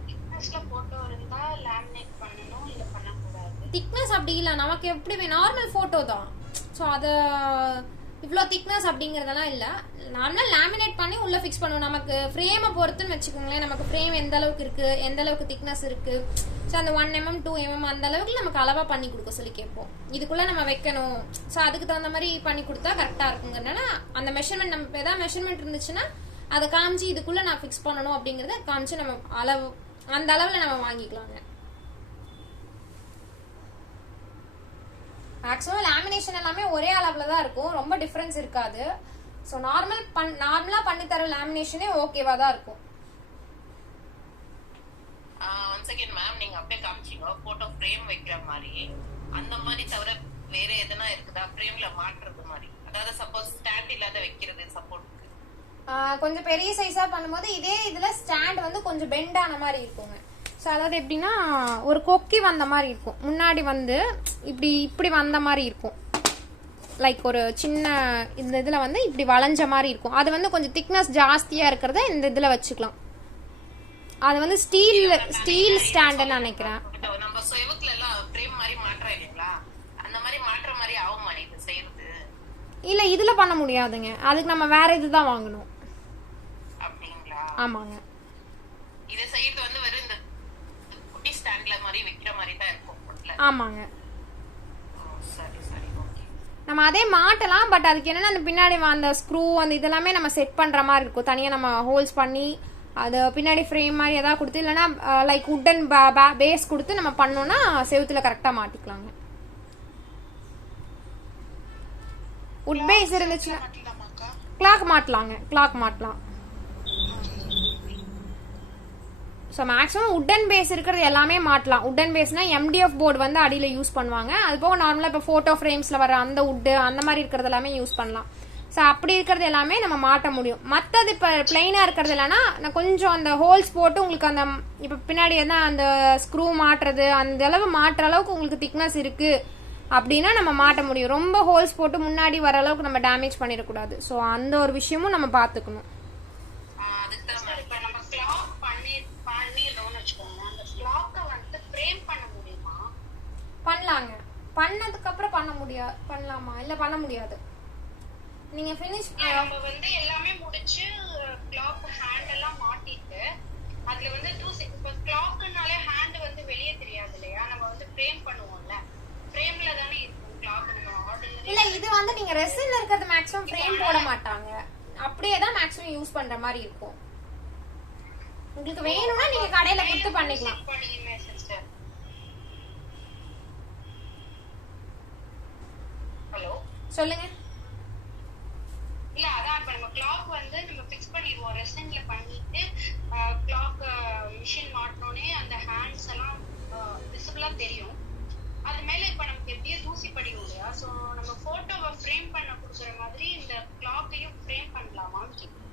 திக்னஸ்ல போட்டோ இருந்தா லேமினேட் பண்ணணும் இல்ல பண்ணக்கூடாது? திக்னஸ் அப்படி இல்ல, நமக்கு எப்படி நார்மல் போட்டோ தான். ஸோ அது இவ்வளோ திக்னஸ் அப்படிங்கறதெல்லாம் இல்ல. நார்மலா லேமினேட் பண்ணி உள்ள ஃபிக்ஸ் பண்ணுவோம். நமக்கு ஃப்ரேமை பொறுத்துன்னு வச்சுக்கோங்களேன். நமக்கு ஃப்ரேம் எந்த அளவுக்கு இருக்கு, எந்த அளவுக்கு திக்னஸ் இருக்கு, ஸோ அந்த 1 mm 2 mm அந்த அளவுக்கு நமக்கு அளவா பண்ணி கொடுக்க சொல்லி கேட்போம். இதுக்குள்ள நம்ம வைக்கணும், ஸோ அதுக்கு தகுந்த மாதிரி பண்ணி கொடுத்தா கரெக்டா இருக்குங்கிறனால அந்த மெஷர்மெண்ட் நம்ம ஏதாவது மெஷர்மெண்ட் இருந்துச்சுன்னா அதை காமிச்சு இதுக்குள்ள நான் ஃபிக்ஸ் பண்ணணும் அப்படிங்கறத காமிச்சு நம்ம அளவு அந்த அளவுல நம்ம வாங்கிக்கலாங்க. மேக்ஸிமம் லேமினேஷன் எல்லாமே ஒரே அளவுல தான் இருக்கும், ரொம்ப டிஃபரன்ஸ் இருக்காது. ஸோ நார்மலா பண்ணி தர லேமினேஷனே ஓகேவா தான் இருக்கும். ஒன்ஸ் அகைன் மேம், நீங்க அப்படியே காமிச்சீங்க போட்டோ ஃப்ரேம் வைக்கிற மாதிரி. அந்த மாதிரி தவிர வேற எதனா இருக்குதா ஃப்ரேம்ல மாற்றுறது மாதிரி? அதாவது சப்போஸ் ஸ்டாண்ட் இல்லாத வைக்கிறது சப்போர்ட் கொஞ்சம் பெரிய சைஸா பண்ணும்போது இதே இதுல ஸ்டாண்ட் வந்து கொஞ்சம் பெண்ட் ஆன மாதிரி இருக்குங்க. ஸோ அதாவது எப்படின்னா ஒரு கொக்கி வந்த மாதிரி இருக்கும், முன்னாடி வந்து இப்படி வந்த மாதிரி இருக்கும். லைக் ஒரு சின்ன இந்த இதுல வந்து இப்படி வளைஞ்ச மாதிரி இருக்கும். அது வந்து கொஞ்சம் திக்னஸ் ஜாஸ்தியா இருக்கிறத இந்த இதுல வச்சுக்கலாம். அது வந்து ஸ்டீல் ஸ்டாண்டுன்னு நினைக்கிறேன். நம்ம செவுத்துல எல்லாம் ஃப்ரேம் மாதிரி மாற்றா இல்லைங்களா, அந்த மாதிரி மாற்ற மாதிரி ஆகுமா இது செய்யறது? இல்ல இதுல பண்ண முடியாதுங்க, அதுக்கு நம்ம வேற இதுதான் வாங்கணும். அப்படிங்களா? ஆமாங்க. இத செய்யறது வந்து வெறும் இந்த குட்டி ஸ்டாண்ட்ல மாதிரி வைக்கிற மாதிரி தான் இருக்கும். ஆமாங்க. சரி சரி, ஓகே. நம்ம அதே மாட்டலாம், பட் அதுக்கு என்னன்னா அந்த பின்னாடி அந்த ஸ்க்ரூ அந்த இதெல்லாமே நம்ம செட் பண்ற மாதிரி இருக்கும். தனியா நம்ம ஹோல்ஸ் பண்ணி அது பின்னாடி ஃப்ரேம் மாதிரி ஏதாவது கொடுத்து இல்லைன்னா லைக் உட்டன் பேஸ் கொடுத்து நம்ம பண்ணோம்னா செவுத்துல கரெக்டா மாட்டிக்கலாங்க. உட் பேஸ் இருந்துச்சுன்னா கிளாக் மாட்டலாம். ஸோ மேக்ஸிமம் உட்டன் பேஸ் இருக்கிறது எல்லாமே மாட்டலாம். உட்டன் பேஸ்னா எம்டிஎஃப் போர்டு வந்து அடியில் யூஸ் பண்ணுவாங்க. அது போக நார்மலாக இப்போ ஃபோட்டோ ஃப்ரேம்ஸில் வர அந்த உட்டு அந்த மாதிரி இருக்கிறது எல்லாமே யூஸ் பண்ணலாம். ஸோ அப்படி இருக்கிறது எல்லாமே நம்ம மாட்ட முடியும். மற்றது இப்போ பிளெயினாக இருக்கிறது இல்லைன்னா நான் கொஞ்சம் அந்த ஹோல்ஸ் போட்டு உங்களுக்கு அந்த இப்போ பின்னாடி எதனா அந்த ஸ்க்ரூ மாட்டுறது அந்த அளவு மாட்டுற அளவுக்கு உங்களுக்கு திக்னஸ் இருக்கு அப்படின்னா நம்ம மாட்ட முடியும். ரொம்ப ஹோல்ஸ் போட்டு முன்னாடி வர அளவுக்கு நம்ம டேமேஜ் பண்ணிடக்கூடாது. ஸோ அந்த ஒரு விஷயமும் நம்ம பார்த்துக்கணும். பண்ணலாங்க. பண்ணதுக்கு அப்புறம் பண்ணலாமா இல்ல பண்ண முடியாது. நீங்க ஃபினிஷ் நம்ம வந்து எல்லாமே முடிச்சு கிளாக் ஹேண்ட் எல்லாம் மாட்டிட்டு அதுல வந்து இப்ப கிளாக்னாலே ஹேண்ட் வந்து வெளியே தெரியாது இல்லையா, நம்ம வந்து ஃப்ரேம் பண்ணுவோம்ல, ஃப்ரேம்ல தானே இருக்கும் கிளாக். இல்ல இது வந்து நீங்க ரெசின்ல இருக்கிறது மேக்ஸிமம் ஃப்ரேம் போட மாட்டாங்க, அப்படியே தான் மேக்ஸிமம் யூஸ் பண்ற மாதிரி இருக்கும். உங்களுக்கு வேணும்னா நீங்க கடையில கொடுத்து பண்ணிக்கலாம். ஹலோ சொல்லுங்க. இல்ல அதான் இப்ப நம்ம கிளாக் வந்து நம்ம ஃபிக்ஸ் பண்ணிடுவோம், ரெசின்ல பண்ணிட்டு கிளாக் மிஷின் மாட்டனோனே அந்த ஹேண்ட்ஸ் எல்லாம் விசிபிளா தெரியும்.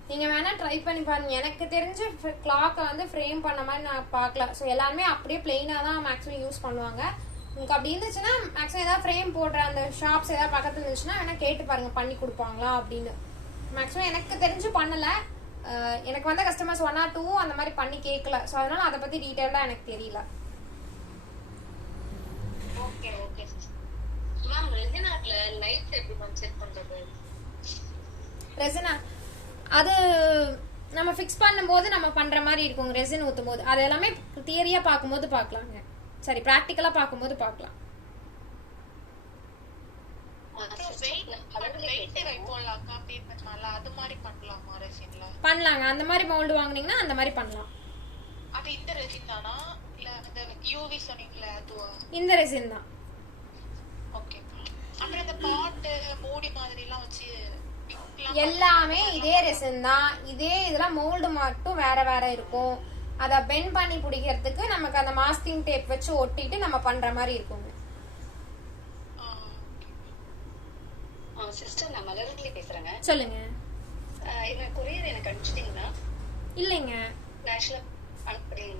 நீங்கள் வேணால் ட்ரை பண்ணி பாருங்கள். எனக்கு தெரிஞ்ச கிளாக்கை வந்து ஃப்ரேம் பண்ண மாதிரி நான் பார்க்கல. ஸோ எல்லாருமே அப்படியே பிளெயினாக தான் மேக்ஸிமம் யூஸ் பண்ணுவாங்க. உங்களுக்கு அப்படி இருந்துச்சுன்னா மேக்ஸிமம் ஏதாவது ஃப்ரேம் போடுற அந்த ஷாப்ஸ் ஏதாவது பக்கத்தில் இருந்துச்சுன்னா வேணால் கேட்டு பாருங்கள் பண்ணி கொடுப்பாங்களா அப்படின்னு. மேக்ஸிமம் எனக்கு தெரிஞ்சு பண்ணலை. எனக்கு வந்த கஸ்டமர்ஸ் 1 or 2 அந்த மாதிரி பண்ணி கேட்கல. ஸோ அதனால் அதை பற்றி டீட்டெயிலாக எனக்கு தெரியல. Okay okay ma'am. ரெசின் ஆர்ட்ல லைட்ஸ் எப்படி மேம் செட் பண்றது? ரெசினா அது நம்ம ஃபிக்ஸ் பண்ணும்போது நம்ம பண்ணுற மாதிரி இருக்குங்க. ரெசின் ஊற்றும் போது அது எல்லாமே தியரியாக பார்க்கும்போது பார்க்கலாங்க. சரி, ப்ராக்டிக்கலாக பார்க்கும்போது பார்க்கலாம். பண்ணலாங்க. அந்த மாதிரி மோல்டு வாங்குனீங்கன்னா அந்த மாதிரி பண்ணலாம். அது இந்த ரெசின் தானா இல்ல அந்த யூவி சொன்னீங்களே அதுவா? இந்த ரெசின் தான். ஓகே. அப்புறம் அந்த பாட் மூடி மாதிரிலாம் வச்சு எல்லாமே இதே ரெசின் தான். இதே இதெல்லாம் மோல்டு மட்டும் வேற வேற இருக்கும். அதை பெண்ட் பண்ணி பிடிக்கிறதுக்கு நமக்கு அந்த மாஸ்கிங் டேப் வச்சு ஒட்டிட்டு நம்ம பண்ற மாதிரி இருக்குங்க. சிஸ்டர், நான் மலர்விழி பேசுறேங்க. சொல்லுங்க. இந்த கொரியர் எனக்கு அனுப்பிச்சிட்டீங்களா? இல்லைங்க. ஆக்சுவலா அனுப்புறீங்க.